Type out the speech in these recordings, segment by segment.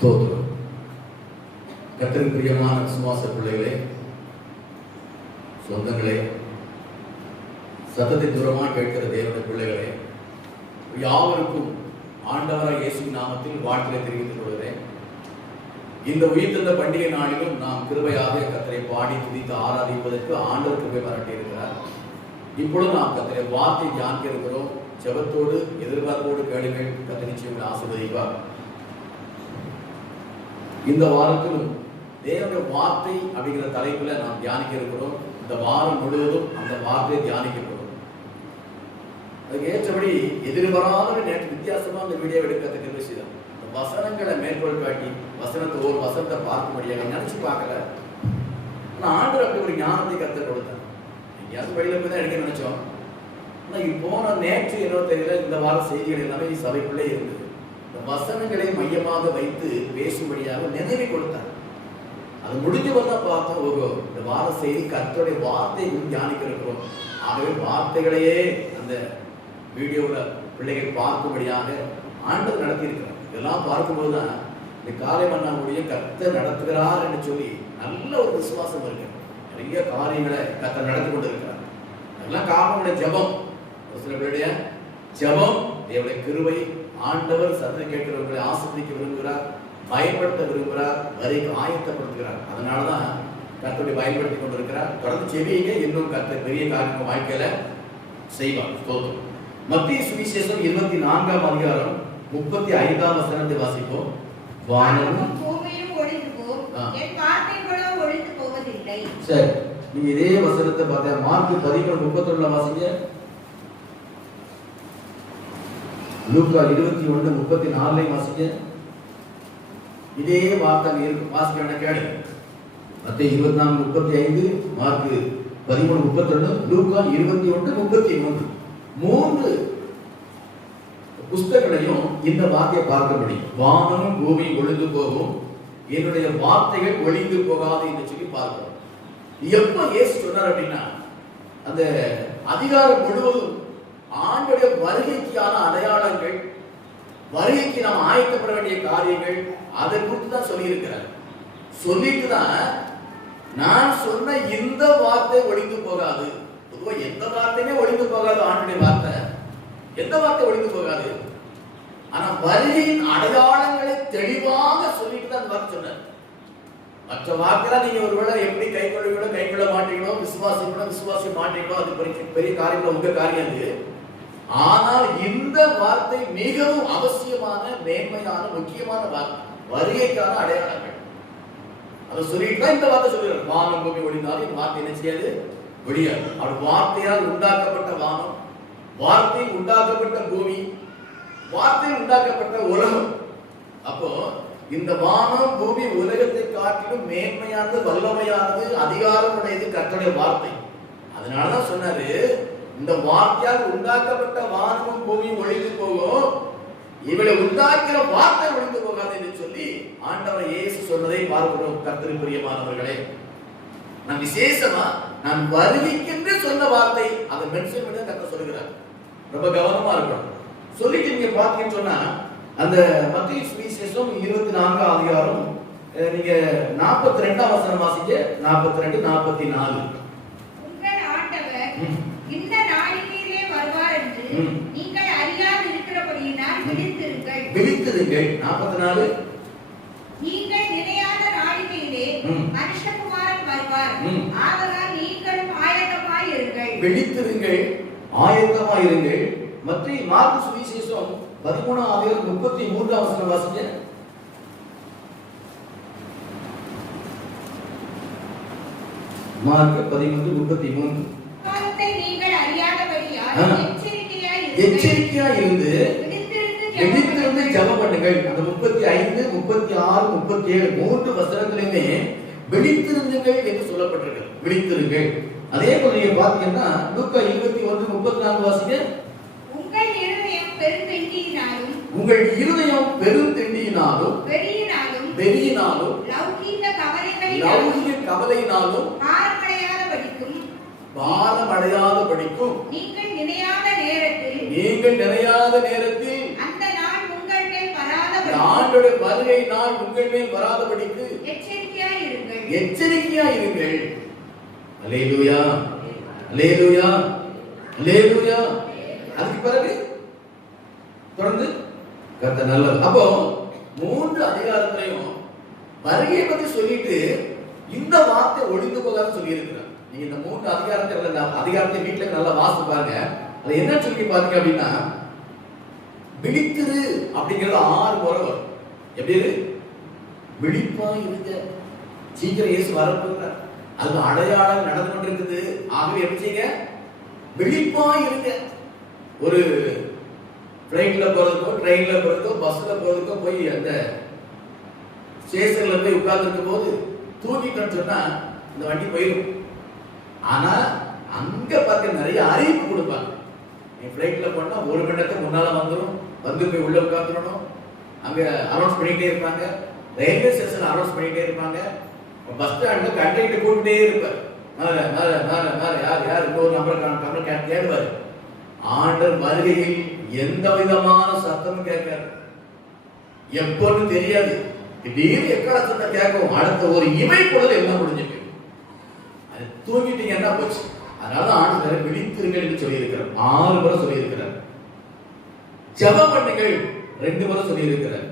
ஸ்தோத்திரம். கர்த்தருக்கு பிரியமான விசுவாச பிள்ளைகளே, சொந்தங்களே, சத்தத்தை தூரமாக கேட்கிற தேவனுடைய பிள்ளைகளே, யாவருக்கும் ஆண்டவராகிய இயேசுவின் நாமத்தில் வாழ்த்துக்களை தெரிவித்துக் கொள்கிறேன். இந்த உயிர்த்தெழுந்த பண்டிகை நாளிலும் நாம் கிருபையாக கர்த்தரை பாடி துதித்து ஆராதிப்பதற்கு ஆண்டவர் கிருபை பாராட்டி இருக்கிறார். இப்பொழுது நாம் கர்த்தரை வார்த்தை தியானிக்க இருக்கிறோம். ஜெபத்தோடு எதிர்பார்ப்போடு கேளுங்கள், கர்த்தர் நிச்சயம் ஆசீர்வதிப்பார். இந்த வாரத்திலும் தேவனுடைய வார்த்தை அப்படிங்கிற தலைப்புல நாம் தியானிக்க இருக்கிறோம். இந்த வாரம் முழுவதும் அந்த வார்த்தையை தியானிக்க இருக்கிறோம். அதுக்கு ஏற்றபடி எதிர்பாராத நேற்று வித்தியாசமா அந்த வீடியோ எடுக்கிறதுக்கு விஷயம் வசனங்களை மேற்கோள் காட்டி வசனத்தை ஒரு வசனத்தை பார்க்கும்படியாக நினைச்சு பார்க்கல. ஆனால் ஆண்டவர் அப்படி ஒரு ஞானத்தை கற்று கொடுத்தார். எங்கேயாவது வெளியில போய் தான் எடுக்க நினைச்சோம். ஆனால் போன நேற்று என்ன தெரியல, இந்த வார செய்திகள் எல்லாமே சபைக்குள்ளே இருந்தது. இந்த வசனங்களை மையமாக வைத்து பேசும்படியாக நினைவை கொடுத்தார். அது முடிஞ்சு வந்தா பார்த்தோம், ஓகோ இந்த வார செய்தி கர்த்தருடைய வார்த்தை தியானிக்க இருக்கிறோம். ஆகவே வார்த்தைகளையே அந்த வீடியோவில் பிள்ளைகள் பார்க்கும்படியாக ஆண்டவர் நடத்தி இருக்கிறார். இதெல்லாம் பார்க்கும்போது தான் இந்த காலை மன்னாவுடைய கர்த்தர் நடத்துகிறார் என்று சொல்லி நல்ல ஒரு விசுவாசம் இருக்கு. நிறைய காரியங்களை கர்த்தர் நடத்தி கொண்டு இருக்கிறார். அதெல்லாம் காரணமுடைய ஜெபம். ஒரு சில பேருடைய ஜெபம், தேவனுடைய கிருபை. ஆண்டவர் சத்தத்தை கேட்கிறவர்களை ஆசீர்வதிக்க விரும்புகிறார், பயன்படுத்த விரும்புகிறார், வரைக்கு ஆயத்தப்படுத்துகிறார். அதனாலதான் கர்த்தரை பயன்படுத்தி கொண்டிருக்கிறார். தொடர்ந்து செவியுங்க, இன்னும் கர்த்தர் பெரிய காரியம் வாழ்க்கையில செய்வார். ஸ்தோத்திரம். மத்தேயு சுவிசேஷம் 24ஆம் அதிகாரம் 35ஆம் வசனத்தை வாசிப்போம். வானமும் பூமியும் ஒழிந்து போகும், என் வார்த்தைகளோ ஒழிந்து போவதில்லை. சரி, நீங்க இதே வசனத்தை பார்த்தா மார்க் 13:31 வாசிங்க. லூக்கா 21:34 வாசிங்க. இதே வார்த்தை இருக்கு, வாசிக்க கேளு. மத்தேயு 24:35, மார்க் 13:32, லூக்கா 21:33. 3 புஸ்தகங்களையும் இந்த வார்த்தையை பார்க்க முடியும். வானமும் பூமியும் ஒழிந்து போகும், என்னுடைய வார்த்தைகள் ஒழிந்து போகாது என்று சொல்லி பார்க்கிறோம். எப்ப இயேசு சொன்னார் அப்படின்னா, அந்த அதிகாரம் முழுவதும் ஆண்டுடைய வருகைக்கான அடையாளங்கள், வருகைக்கு நாம் ஆயத்தப்பட வேண்டிய காரியங்கள், அதை குறித்து தான் சொல்லி இருக்கிறார். சொல்லிட்டு தான் நான் சொன்ன இந்த வார்த்தை ஒழிந்து போகாது. பொதுவா எந்த வார்த்தையுமே ஒழிந்து போகாது. ஆண்டுடைய வார்த்தை எந்த வார்த்தை ஒழிந்து போகாது. ஆனா வருகையின் அடையாளங்களை தெளிவாக சொல்லிட்டு தான் அந்த வார்த்தை சொன்னார். மற்ற வார்த்தைலாம் நீங்க ஒருவேளை எப்படி கை கொள்வீங்களோ கை கொள்ள மாட்டீங்களோ, விசுவாசிக்க மாட்டீங்களோ, அது பெரிய காரியம், உங்க காரியம் அது. ஆனால் இந்த வார்த்தை மிகவும் அவசியமான, மேன்மையான, முக்கியமான வார்த்தை, வருகைக்கான அடையாளங்கள். அதை சொல்லிட்டு இந்த வார்த்தை சொல்லுறாரு. வானம் பூமி ஒழிந்தாலும் இந்த வார்த்தை என்ன செய்யாது? ஒழியாது. அவர் வார்த்தையால் உண்டாக்கப்பட்ட வானம், வார்த்தையில் உண்டாக்கப்பட்ட பூமி, வார்த்தையில் உண்டாக்கப்பட்ட உலகம். அப்போ இந்த வானம் பூமி உலகத்தை காட்டிலும் மேன்மையானது, வல்லமையானது, அதிகாரமுடையது கர்த்தருடைய வார்த்தை. அதனாலதான் சொன்னாரு, இந்த வார்த்தையால் உண்டாக்கப்பட்ட வானமும் பூமியும் ஒழிந்து போகும், இவளை உண்டாக்கிற வார்த்தை ஒழிந்து போகாது என்று சொல்லி ஆண்டவர் இயேசு சொன்னதை பார்க்கிறோம். கர்த்தருக்கு பிரியமானவர்களே, நான் விசேஷமா நான் வருவிக்கின்ற சொன்ன வார்த்தை அதை மென்ஷன் பண்ணி கர்த்தர் சொல்லுகிறார். ரொம்ப கவனமா இருக்கணும். சொல்லிட்டு நீங்க பாத்தீங்கன்னு சொன்னா, அந்த மத்தேயு சுவிசேஷம் 24ஆம் அதிகாரம் நீங்க 42ஆம் வசனம் வாசிங்க. 42, 44. உங்கள் ஆண்டவர் இந்த நாளிலே வருவார் என்று நீங்கள் அறியாது இருக்கிறபடியினால் விழித்திருங்கள். 44. நீங்கள் நினையாத நாளிலே மனுஷகுமாரன் வருவார், ஆதலால் நீங்களும் ஆயத்தமாய் இருங்கள். விழித்திருங்கள், ஆயத்தமாய் இருங்கள். மற்ற மார்க் சுவிசேஷம் 13ஆம் அதிகாரம் 33ஆம் வசனம் வாசிங்க. மார்க் 13:33. நீங்கள் அறியாதபடியால் எச்சரிக்கையாய் இருந்து விழித்திருந்து ஜெபம் பண்ணுங்கள். அந்த 35, 36, 37 3 வசனங்களிலுமே விழித்திருந்துங்கள் என்று சொல்லப்பட்டிருக்கு. விழித்திருங்கள். அதே போல நீங்க பாத்தீங்கன்னா லூக்கா 21:34 வாசிங்க. உங்கள் இருதயம் பெருந்தெண்டியினாலும் வெறியினாலும் லௌகீக கவலையினாலும் பாரமடையாதபடிக்கும் நீங்கள் நினையாத நேரத்தில் அந்த நாள் உங்கள் மேல் வராதபடி ஆண்டோட வருகை நாள் உங்கள் மேல் வராதபடிக்கு எச்சரிக்கையாய் இருங்கள். எச்சரிக்கையாய் இருங்கள். அல்லேலூயா, அல்லேலூயா, அல்லேலூயா. அதுக்கு பிறகு தொடர்ந்து கர்த்தர் நல்லவர். அப்போ 3 அதிகாரத்திலையும் வருகையை பத்தி சொல்லிட்டு இந்த வார்த்தை ஒழிந்து போகாத சொல்லி இருக்கிறார். நீங்க இந்த 3 அதிகாரத்தை வீட்டுல நல்லா வாசித்து பாருங்க. அது என்ன சொல்லி பாத்தீங்க அப்படின்னா, விழித்திரு அப்படிங்கிறது 6 முறை வரும். எப்படி விழிப்பா இருங்க, சீக்கிரம் இயேசு வரப்போகிறார், அது அடையாளம் நடந்து கொண்டிருக்குது. ஆகவே எப்படி செய்யுங்க, விழிப்பா இருங்க. ஒரு பிளைட்ல போறதுக்கோ, ட்ரெயின்ல போறதுக்கோ, பஸ்ல போறதுக்கோ போய் அந்த ஸ்டேஷன்ல போய் உட்கார்ந்து இருக்கும் போது தூங்கிட்டோம்னு சொன்னா இந்த வண்டி போயிடும். ஆனா அங்க பார்க்க நிறைய அறிவிப்பு கொடுப்பாங்க. நீ பிளைட்ல போனா 1 மணி நேரத்துக்கு முன்னால வந்துடும், வந்து போய் உள்ள உட்காந்துடணும். அங்க அனௌன்ஸ் பண்ணிட்டே இருப்பாங்க, ரயில்வே ஸ்டேஷன் அனௌன்ஸ் பண்ணிட்டே இருப்பாங்க, பஸ் ஸ்டாண்ட்ல கண்டக்டர் கூட்டிட்டே இருப்பார். மேல மேல மேல மேல யார் யார் இன்னொரு நம்பர் கேட்பாரு. ஆண்டவர் வருகையில் எந்த விதமான சத்தமும் கேட்காது, எப்போன்னு தெரியாது. திடீர்னு எக்கட சத்தம் கேட்கும், அடுத்த ஒரு இமை பொழுது எல்லாம் முடிஞ்சுட்டு அது தூங்கிட்டீங்கன்னா போச்சு. அதனால ஆண்டவர் விழித்திருங்கள் என்று சொல்லி இருக்கிறார். 6 முறை சொல்லி இருக்கிறார். ஜெபம் பண்ணுங்கள் 2 முறை சொல்லி இருக்கிறார்.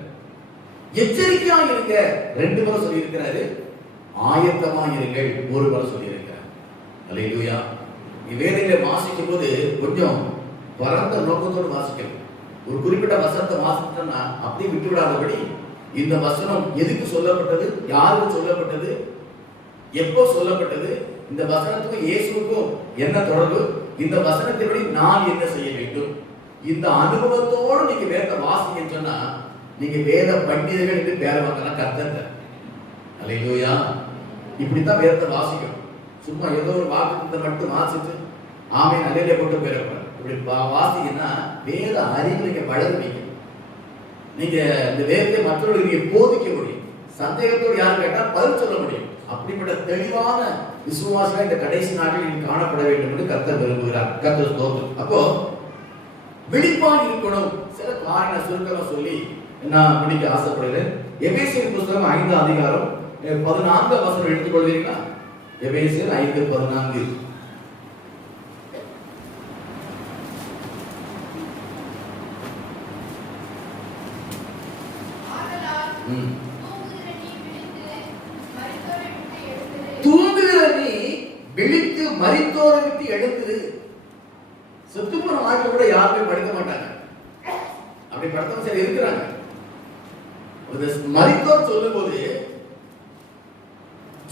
எச்சரிக்கையா இருங்க 2 முறை சொல்லி இருக்கிறாரு. ஆயத்தமா இருங்கள் 1 முறை சொல்லி இருக்கிறார். அல்லேலூயா. வேதங்களை வாசிக்கும் போது கொஞ்சம் பரந்த நோக்கத்தோடு வாசிக்கணும். ஒரு குறிப்பிட்ட வசனத்தை வாசிட்டோம்னா அப்படியே விட்டு விடாதபடி இந்த வசனம் எதுக்கு சொல்லப்பட்டது, யாருக்கு சொல்லப்பட்டது, எப்போ சொல்லப்பட்டது, இந்த வசனத்துக்கும் இயேசுவுக்கும் என்ன தொடர்பு, இந்த வசனத்தின்படி நான் என்ன செய்ய வேண்டும், இந்த அனுபவத்தோடு நீங்க வேத வாசிங்கன்னு சொன்னா நீங்க வேத பண்டிதர்கள் என்று பேர வாங்கலாம். கர்த்தர் அல்லேலூயா. இப்படித்தான் வேதத்தை வாசிக்கணும். சும்மா ஏதோ ஒரு வாக்குத்தத்தை மட்டும் வாசிச்சு ஆமென் அல்லேலூயா போட்டு பேரக்கூடாது. இப்படி வாசிங்கன்னா வேத அறிவு நீங்க வளருவீங்க. நீங்க இந்த வேதத்தை மற்றவர்களுக்கு போதிக்க முடியும். சந்தேகத்தோடு யாரும் கேட்டால் பதில் சொல்ல முடியும். அப்படிப்பட்ட தெளிவான விசுவாசிகள் இந்த கடைசி நாட்டில் நீங்க காணப்பட வேண்டும் என்று கர்த்தர் விரும்புகிறார். கர்த்தர் ஸ்தோத்திரம். அப்போ விழிப்பா இருக்கணும். சில காரண சுருக்கமா சொல்லி நான் முடிக்க ஆசைப்படுகிறேன். எபேசியர் புத்தகம் 5 அதிகாரம் 14 வசனம் எடுத்துக்கொள்வீங்களா? எபேசியர் 5:14. தூங்குகிற நீ விழித்து மரித்தோரை விட்டு எழுந்து. செத்து போன ஆட்கள் கூட யாருமே படுக்க மாட்டாங்க. அப்படி படுத்தவங்க சரி இருக்கிறாங்க. மரித்தோர் சொல்லும் போது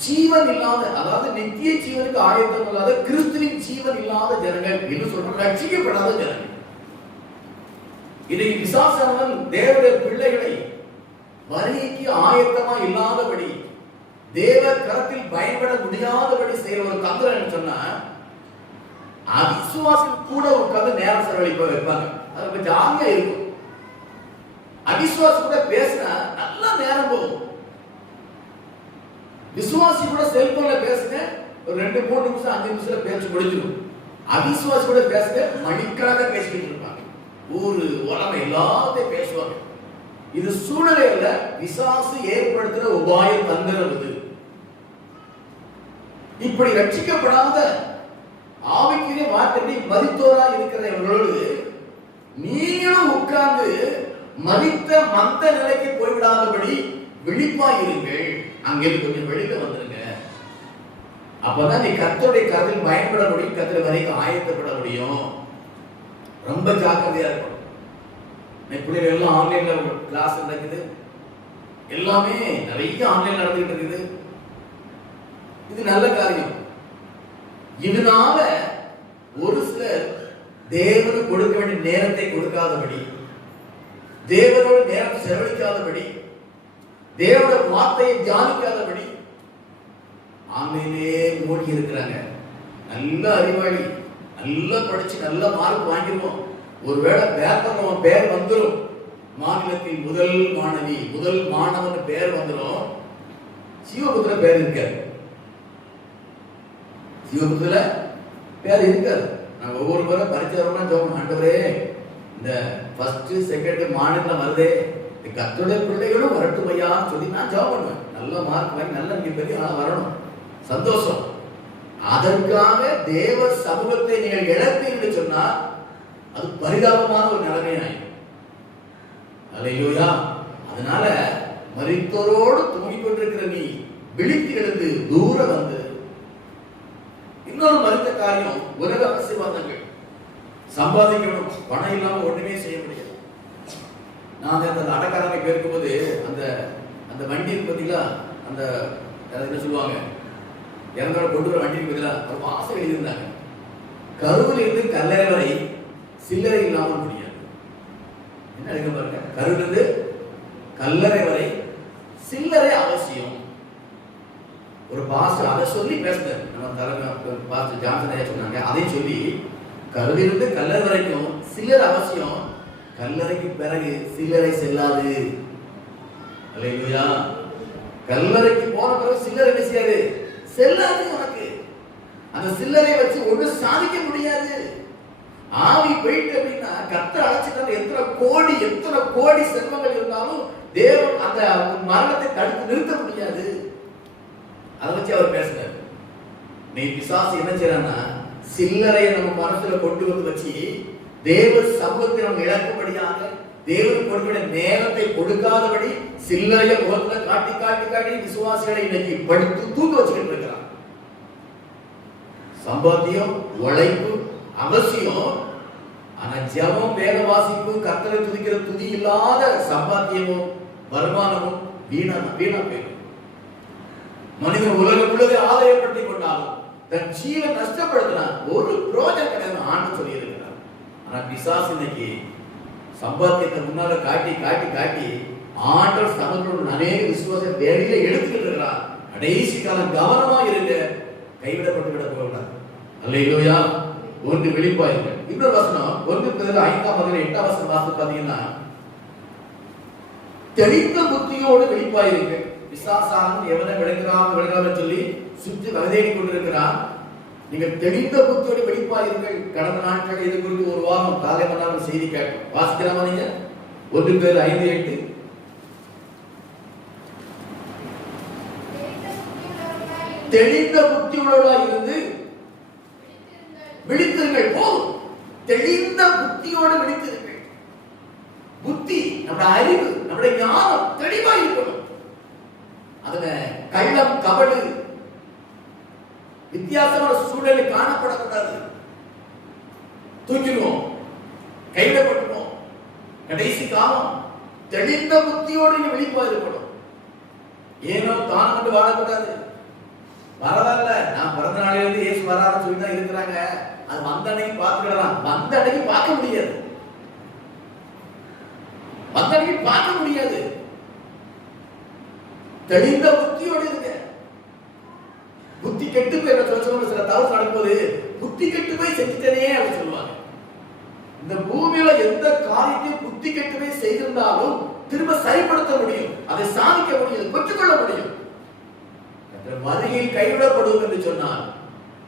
ஜீவன் இல்லாத, அதாவது நித்திய ஜீவனுக்கு ஆயத்தம் இல்லாத, கிறிஸ்துவின் ஜீவன் இல்லாத ஜனங்கள் என்று சொல்ற ரட்சிக்கப்படாத ஜனங்கள். இதை பிசாசானவன் தேவனுடைய பிள்ளைகளை வருகைக்கு ஆயத்தமா இல்லாதபடி, தேவ கரத்தில் பயன்பட முடியாதபடி செய்யற ஒரு தந்திரம் சொன்னா, அவிசுவாசிகள் கூட உட்கார்ந்து நேரம் செலவழிப்ப வைப்பாங்க. அது கொஞ்சம் ஜாலியா இருக்கும். அவிசுவாசி கூட பேசினா நல்லா நேரம் போகும். விசுவாசி கூட செல்போன்ல பேசுங்க, ஒரு 2-3 நிமிஷம் 5 நிமிஷத்துல பேச்சு முடிஞ்சிடும். அவிசுவாசி கூட பேசுங்க, மணிக்கணக்காக பேசிக்கிட்டு இருப்பாங்க. ஊரு உலகம் எல்லாத்தையும் பேசுவாங்க. இது சூழ்நிலையில பிசாசு ஏற்படுத்துற உபாய தந்திரம் இது. இப்படி ரட்சிக்கப்படாத ஆவிக்குரிய வார்த்தையை மரித்தோரா இருக்கிறவர்களோடு நீங்களும் உட்கார்ந்து மரித்த மந்த நிலைக்கு போய்விடாதபடி விழிப்பா இருங்கள். அங்கிருந்து கொஞ்சம் வெளியில வந்துருங்க. அப்பதான் நீ கர்த்தருடைய கருத்தில் பயன்பட முடியும், கர்த்தர் வரைக்கும் ஆயத்தப்பட முடியும். ரொம்ப ஜாக்கிரதையா இருக்கணும். பிள்ளைகள் எல்லாம் ஆன்லைன்ல கிளாஸ் நடக்குது, எல்லாமே நிறைய ஆன்லைன் நடந்துகிட்டு இருக்குது. இது நல்ல காரியம். இதனால ஒரு சிலர் தேவனுக்கு கொடுக்க வேண்டிய நேரத்தை கொடுக்காதபடி, தேவனோட நேரத்தை செலவழிக்காதபடி, தேவனோட வார்த்தையை தியானிக்காதபடி ஆன்லைனே மூழ்கி இருக்கிறாங்க. நல்ல அறிவாளி, நல்லா படிச்சு நல்ல மார்க் வாங்கிடுவோம். ஒருவேளை பேப்பர் பேர் வந்துடும், மாநிலத்தில் முதல் மாணவி முதல் மாணவன் பேர் வந்துடும். சிவபுத்திர பேர் இருக்காது, சிவபுத்திர பேர் இருக்காது. நாங்க ஒவ்வொரு முறை பரிச்சை ஆண்டவரே இந்த ஃபர்ஸ்ட் செகண்ட் மாநிலம் வருதே கர்த்தருடைய பிள்ளைகளும் வரட்டுமையான்னு சொல்லி நான் ஜெபம் பண்ணுவேன். நல்ல மார்க் வாங்கி நல்ல நீங்க பெரிய ஆளா வரணும், சந்தோஷம். அதற்காக தேவ சமூகத்தை நீங்கள் இழப்பீர்கள் சொன்னா அது பரிதாபமான ஒரு நிலைமையாய். அல்லேலூயா. அதனால மரித்தோரோடு தூங்கிக் கொண்டிருக்கிற நீ விழித்து எழுந்து தூரம் வந்து, இன்னொரு மறுத்த காரியம் உலக ஆசீர்வாதங்கள் சம்பாதிக்கணும். பணம் இல்லாம ஒண்ணுமே செய்ய முடியாது. நான் அந்த அடக்காரங்க கேட்கும்போது அந்த அந்த வண்டி பார்த்தீங்களா, அந்த என்ன சொல்லுவாங்க, இறந்தோட கொண்டு வர வண்டிக்கு பதிலா ஒரு வாசம் எழுதியிருந்தாங்க, கருவில் இருந்து கல்லறை வரை சில்லறை இல்லாமல் முடியாது. என்ன எழுத பாருங்க, கருவிலிருந்து கல்லறை வரை சில்லறை அவசியம். ஒரு பாஸ்டர் அதை சொல்லி பேசுறாரு, நம்ம தலைமை பாஸ்டர் ஜான்சன் சொன்னாங்க. அதையும் சொல்லி கருவிலிருந்து கல்லறை வரைக்கும் சில்லறை அவசியம், கல்லறைக்கு பிறகு சில்லறை செல்லாது. அல்லேலூயா. கல்லறைக்கு போன பிறகு சில்லறை என்ன செய்யாது, செல்லாது. உனக்கு அந்த சில்லறை வச்சு ஒண்ணு சாதிக்க முடியாது. ஆவி போயிட்டு அப்படின்னா கர்த்தர் அழைச்சிட்டு எத்தனை கோடி செல்வங்கள் இருந்தாலும் தேவன் அந்த மரணத்தை தடுத்து நிறுத்த முடியாது. அதை வச்சு அவர் பேசுறாரு. நீ பிசாசு என்ன செய்யறான்னா, சில்லறையை நம்ம மனசுல கொண்டு வந்து வச்சு தேவ சமூகத்தை நம்ம இழக்கும்படியாக, தேவன் கொடுக்கிற நேரத்தை கொடுக்காதபடி சில்லறைய முகத்துல காட்டி காட்டி காட்டி விசுவாசிகளை இன்னைக்கு படுத்து தூக்க வச்சுக்கிட்டு இருக்கிறான். சம்பாத்தியம் உழைப்பு அவசியம். ஆனா ஜெபம், வேத வாசிப்பு, கர்த்தரை துதிக்கிற துதி இல்லாத சம்பாத்தியமும் வருமானமும் வீணா போயிடும். மனிதன் உலகை ஆதாயப்படுத்திக் கொண்டாலும் தன் ஜீவன் நஷ்டப்படுத்தினான் ஒரு பிரோஜனம் கிடையாது ஆண்டு சொல்லி இருக்கிறார். ஆனா பிசாசு இன்னைக்கு சம்பாத்தியத்தை முன்னால காட்டி காட்டி காட்டி ஆண்டவர் சமூகத்தோடு அநேக விசுவாச வேலையில எடுத்துக்கிட்டு இருக்கிறார். கடைசி காலம் கவனமா இருங்க, கைவிடப்பட்டு விட போகக்கூடாது. அல்லேலூயா. ஒன்று வெளிப்பாயிருங்க. இன்னொரு வசனம் 1 Peter 5:8 வாசனம் பாத்தீங்கன்னா, தெளிந்த புத்தியோடு வெளிப்பாயிருங்க. பிசாசானவன் எவனை விளங்குறான்னு சொல்லி சுற்றி வகதேடி கொண்டிருக்கிறான். நீங்கள் தெளிந்த புத்தியோடு வெளிப்பாயிருங்கள். கடந்த நாட்கள் இது குறித்து ஒரு வாரம் காலை மன்னாலும் செய்தி கேட்டோம். வாசிக்கலாமா நீங்க? 1 Peter 5:8. தெளிந்த புத்தி உள்ளவர்களாய் இருந்து விழித்திருங்கள். போதும், தெளிந்த புத்தியோடு விழித்திருங்கள். புத்தி நம்முடைய அறிவு, நம்முடைய ஞானம் தெளிவா இருக்கணும். அதுல கள்ளம் கபடு வித்தியாசமான சூழலில் காணப்படக்கூடாது. தூக்கிடுவோம், கைவிடப்பட்டுவோம். கடைசி காலம் தெளிந்த புத்தியோடு விழிப்பா இருக்கணும். ஏனோ தான் கொண்டு வாழக்கூடாது. பரவாயில்ல, நான் பிறந்த நாளிலிருந்து இயேசு வரான்னு சொல்லி தான் இருக்கிறாங்க, அது வந்த அன்னைக்கு பார்த்துக்கலாம். வந்த அன்னைக்கு பார்க்க முடியாது, வந்த அன்னைக்கு பார்க்க முடியாது. தெளிந்த புத்தியோடு இருங்க. புத்தி கெட்டு போய் சொல்லுவாங்க, சில தவறு நடக்கும்போது புத்தி கெட்டு போய் செஞ்சுட்டனே அப்படின்னு சொல்லுவாங்க. இந்த பூமியில எந்த காரியத்தையும் புத்தி கெட்டு போய் செய்திருந்தாலும் திரும்ப சரிப்படுத்த முடியும், அதை சாதிக்க முடியும், பெற்றுக்கொள்ள முடியும். வருகையில் கைவிடப்படுவோம் என்று சொன்னால்,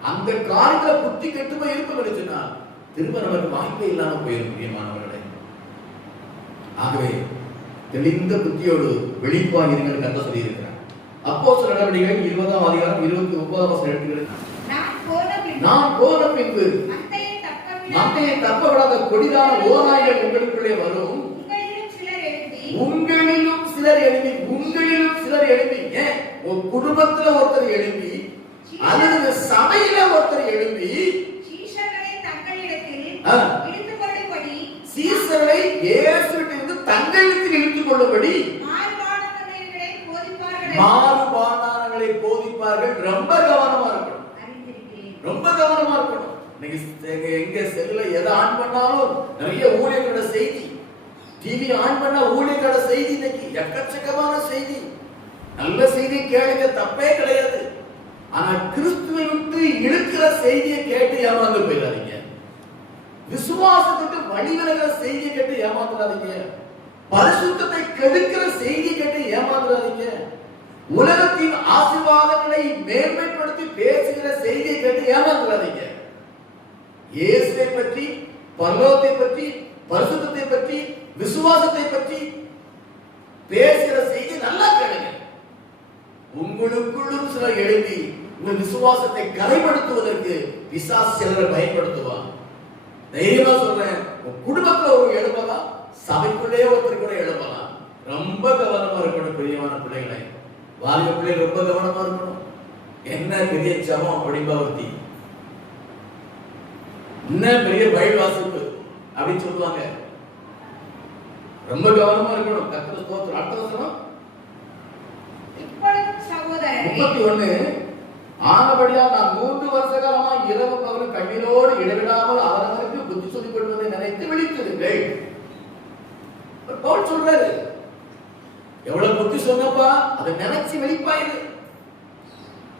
அந்த காரியத்துல புத்தி கெட்டு போய் இருக்கும் என்று சொன்னால் திரும்ப நமக்கு வாய்ப்பே இல்லாம போயிடும். பிரியமானவர்களே, ஆகவே தெளிந்த புத்தியோடு வெளிப்பாக இருங்கள் கர்த்தர் சொல்லி இருக்கிறார். அப்போஸ்தலர் நடவடிக்கைகள் 20ஆம் அதிகாரம் 29ஆம் வசனம் எடுத்துக்கிறேன். நான் போன பின்பு மந்தையை தப்ப விடாத கொடிதான ஓநாய்கள் உங்களுக்குள்ளே வரும், உங்களிலும் சிலர் எழுப்பி ஒரு குடும்பத்துல ஒருத்தர் எழுப்பி அல்லது சபையில ஒருத்தர் எழுப்பி சீசரை இயேசுவிலிருந்து தங்களிடத்தில் இழுத்துக் கொள்ளும்படி மாறுபாடானவர்களை போதிப்பார்கள். ரொம்ப கவனமா இருக்கணும், ரொம்ப கவனமா இருக்கணும். இன்னைக்கு எங்க செல்ல எதை ஆன் பண்ணாலும் நிறைய ஊழியர்களோட செய்தி, டிவி ஆன் பண்ணா ஊழியர்களோட செய்தி, இன்னைக்கு எக்கச்சக்கமான செய்தி. நல்ல செய்தி கேளுங்க, தப்பே கிடையாது. ஆனா கிறிஸ்துவை விட்டு இழுக்கிற செய்தியை கேட்டு ஏமாந்து போயிடாதீங்க. விசுவாசத்துக்கு வழிவிலகிற செய்தியை கேட்டு ஏமாந்துடாதீங்க. பரிசுத்தத்தை கெடுக்கிற செய்தியை கேட்டு ஏமாந்துடாதீங்க. உலகத்தின் ஆசீர்வாதங்களை மேன்மைப்படுத்தி பேசுகிற செய்தியை கேட்டு ஏமாந்துடாதீங்க. இயேசுவை பற்றி, பரலோகத்தை பற்றி, பரிசுத்தத்தை பற்றி, விசுவாசத்தை பற்றி பேசுற செய்தி நல்லா கேளுங்க. உங்களுக்குள்ளும் சிலர் எழுப்பி உங்கள் விசுவாசத்தை கரைப்படுத்துவதற்கு பிசாசு சிலரை பயன்படுத்துவான். தைரியமா சொல்றேன், உங்க குடும்பத்துல ஒரு எழுப்பலாம், சபைக்குள்ளே ஒருத்தர் கூட எழுப்பலாம். ரொம்ப கவனமா இருக்கணும் பிரியமான பிள்ளைகளை. வாலிப பிள்ளைகள் ரொம்ப கவனமா இருக்கணும். என்ன பெரிய ஜபம் அப்படின்பா ஒருத்தி, என்ன பெரிய பைபிள் வாசிப்பு அப்படின்னு சொல்லுவாங்க. ரொம்ப கவனமா இருக்கணும். கர்த்தர் ஸ்தோத்திரம். அடுத்த வசனம் இப்பொழுதும் சகோதரரே 31. ஆனபடியா நான் 3 வருஷ காலமா இரவு பகலும் கண்ணீரோடு இடைவிடாமல் அவரவருக்கு புத்தி சொல்லிக் கொள்வதை நினைத்து விழித்திருங்கள். பவுல் சொல்றாரு, எவ்வளவு புத்தி சொன்னப்பா அதை நினைச்சு வெளிப்பாயிரு.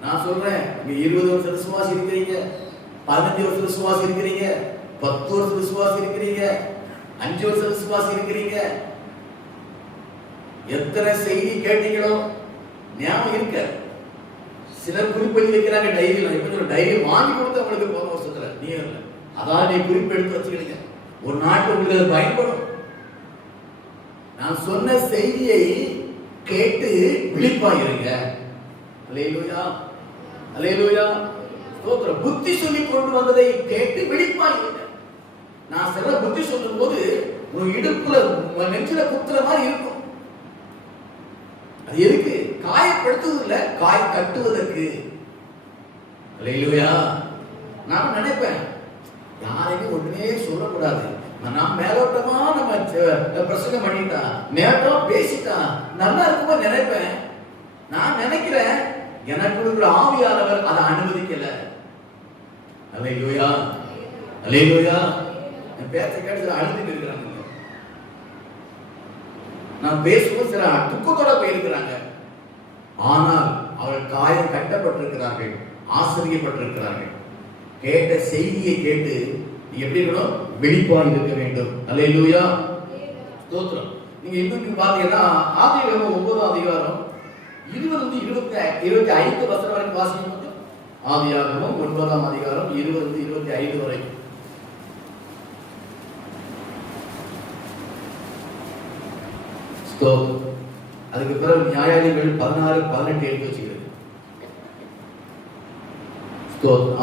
நான் சொல்றேன், நீங்க 20 வருஷம் விசுவாசி இருக்கிறீங்க, 15 வருஷம் விசுவாசி இருக்கிறீங்க, 10 வருஷம் விசுவாசி இருக்கிறீங்க, 5 வருஷம் விசுவாசி இருக்கிறீங்க. எத்தனை செய்தி கேட்டீங்களோ ஞாபகம் இருக்க. சிலர் குறிப்பெடுத்து வைக்கிறாங்க டைரியில். இப்ப டைரி வாங்கி கொடுத்த உங்களுக்கு போன வருஷத்துல நீ இல்லை, அதான் நீ குறிப்பெடுத்து வச்சுக்கிறீங்க. ஒரு நாட்டு உங்களுக்கு அது பயன்படும். நான் சொன்ன செய்தியை கேட்டு விழிப்பாயிருங்க. அல்லேலூயா, அல்லேலூயா, ஸ்தோத்திரம். புத்தி சொல்லி கொண்டு வந்ததை கேட்டு விழிப்பாயிருங்க. நான் சில புத்தி சொல்லும் போது உன் இடுப்புல நெஞ்சில குத்துற மாதிரி இருக்கும். அது எதுக்கு? காயப்படுத்துவது இல்ல, காய கட்டுவதற்கு. அல்லேலூயா. நான் நினைப்பேன், யாரையுமே ஒண்ணுமே சொல்லக்கூடாது. நான் மேலோட்டமா நம்ம பிரசங்கம் பண்ணிட்டா, மேலோட்டமா பேசிட்டா நல்லா இருக்குமா நினைப்பேன். நான் நினைக்கிறேன், எனக்கு ஆவியானவர் அதை அனுமதிக்கல. அல்லேலூயா, அல்லேலூயா. என் பேச்ச கேட்டு அழுதுட்டு இருக்கிறாங்க. நான் பேசும்போது சில துக்கத்தோட போயிருக்கிறாங்க. ஆனால் அவர்கள் காயம் கட்டப்பட்டிருக்கிறார்கள், ஆசிரியப்பட்டிருக்கிறார்கள். கேட்ட செய்தியை கேட்டு நீ எப்படி இருக்கணும்? வெளிப்பாடு இருக்க வேண்டும். அல்லேலூயா, ஸ்தோத்திரம். நீங்க இன்னும் பாத்தீங்கன்னா ஆதியாகமம் 9ஆம் அதிகாரம் 20-25 வசனம் வரைக்கும் வாசிக்கும். ஆதியாகமம் 9ஆம் அதிகாரம் 20-25 வரைக்கும். அதுக்கு பிறகு நியாயாதிபதிகள் 16-18 எடுத்து வச்சுக்கிறது.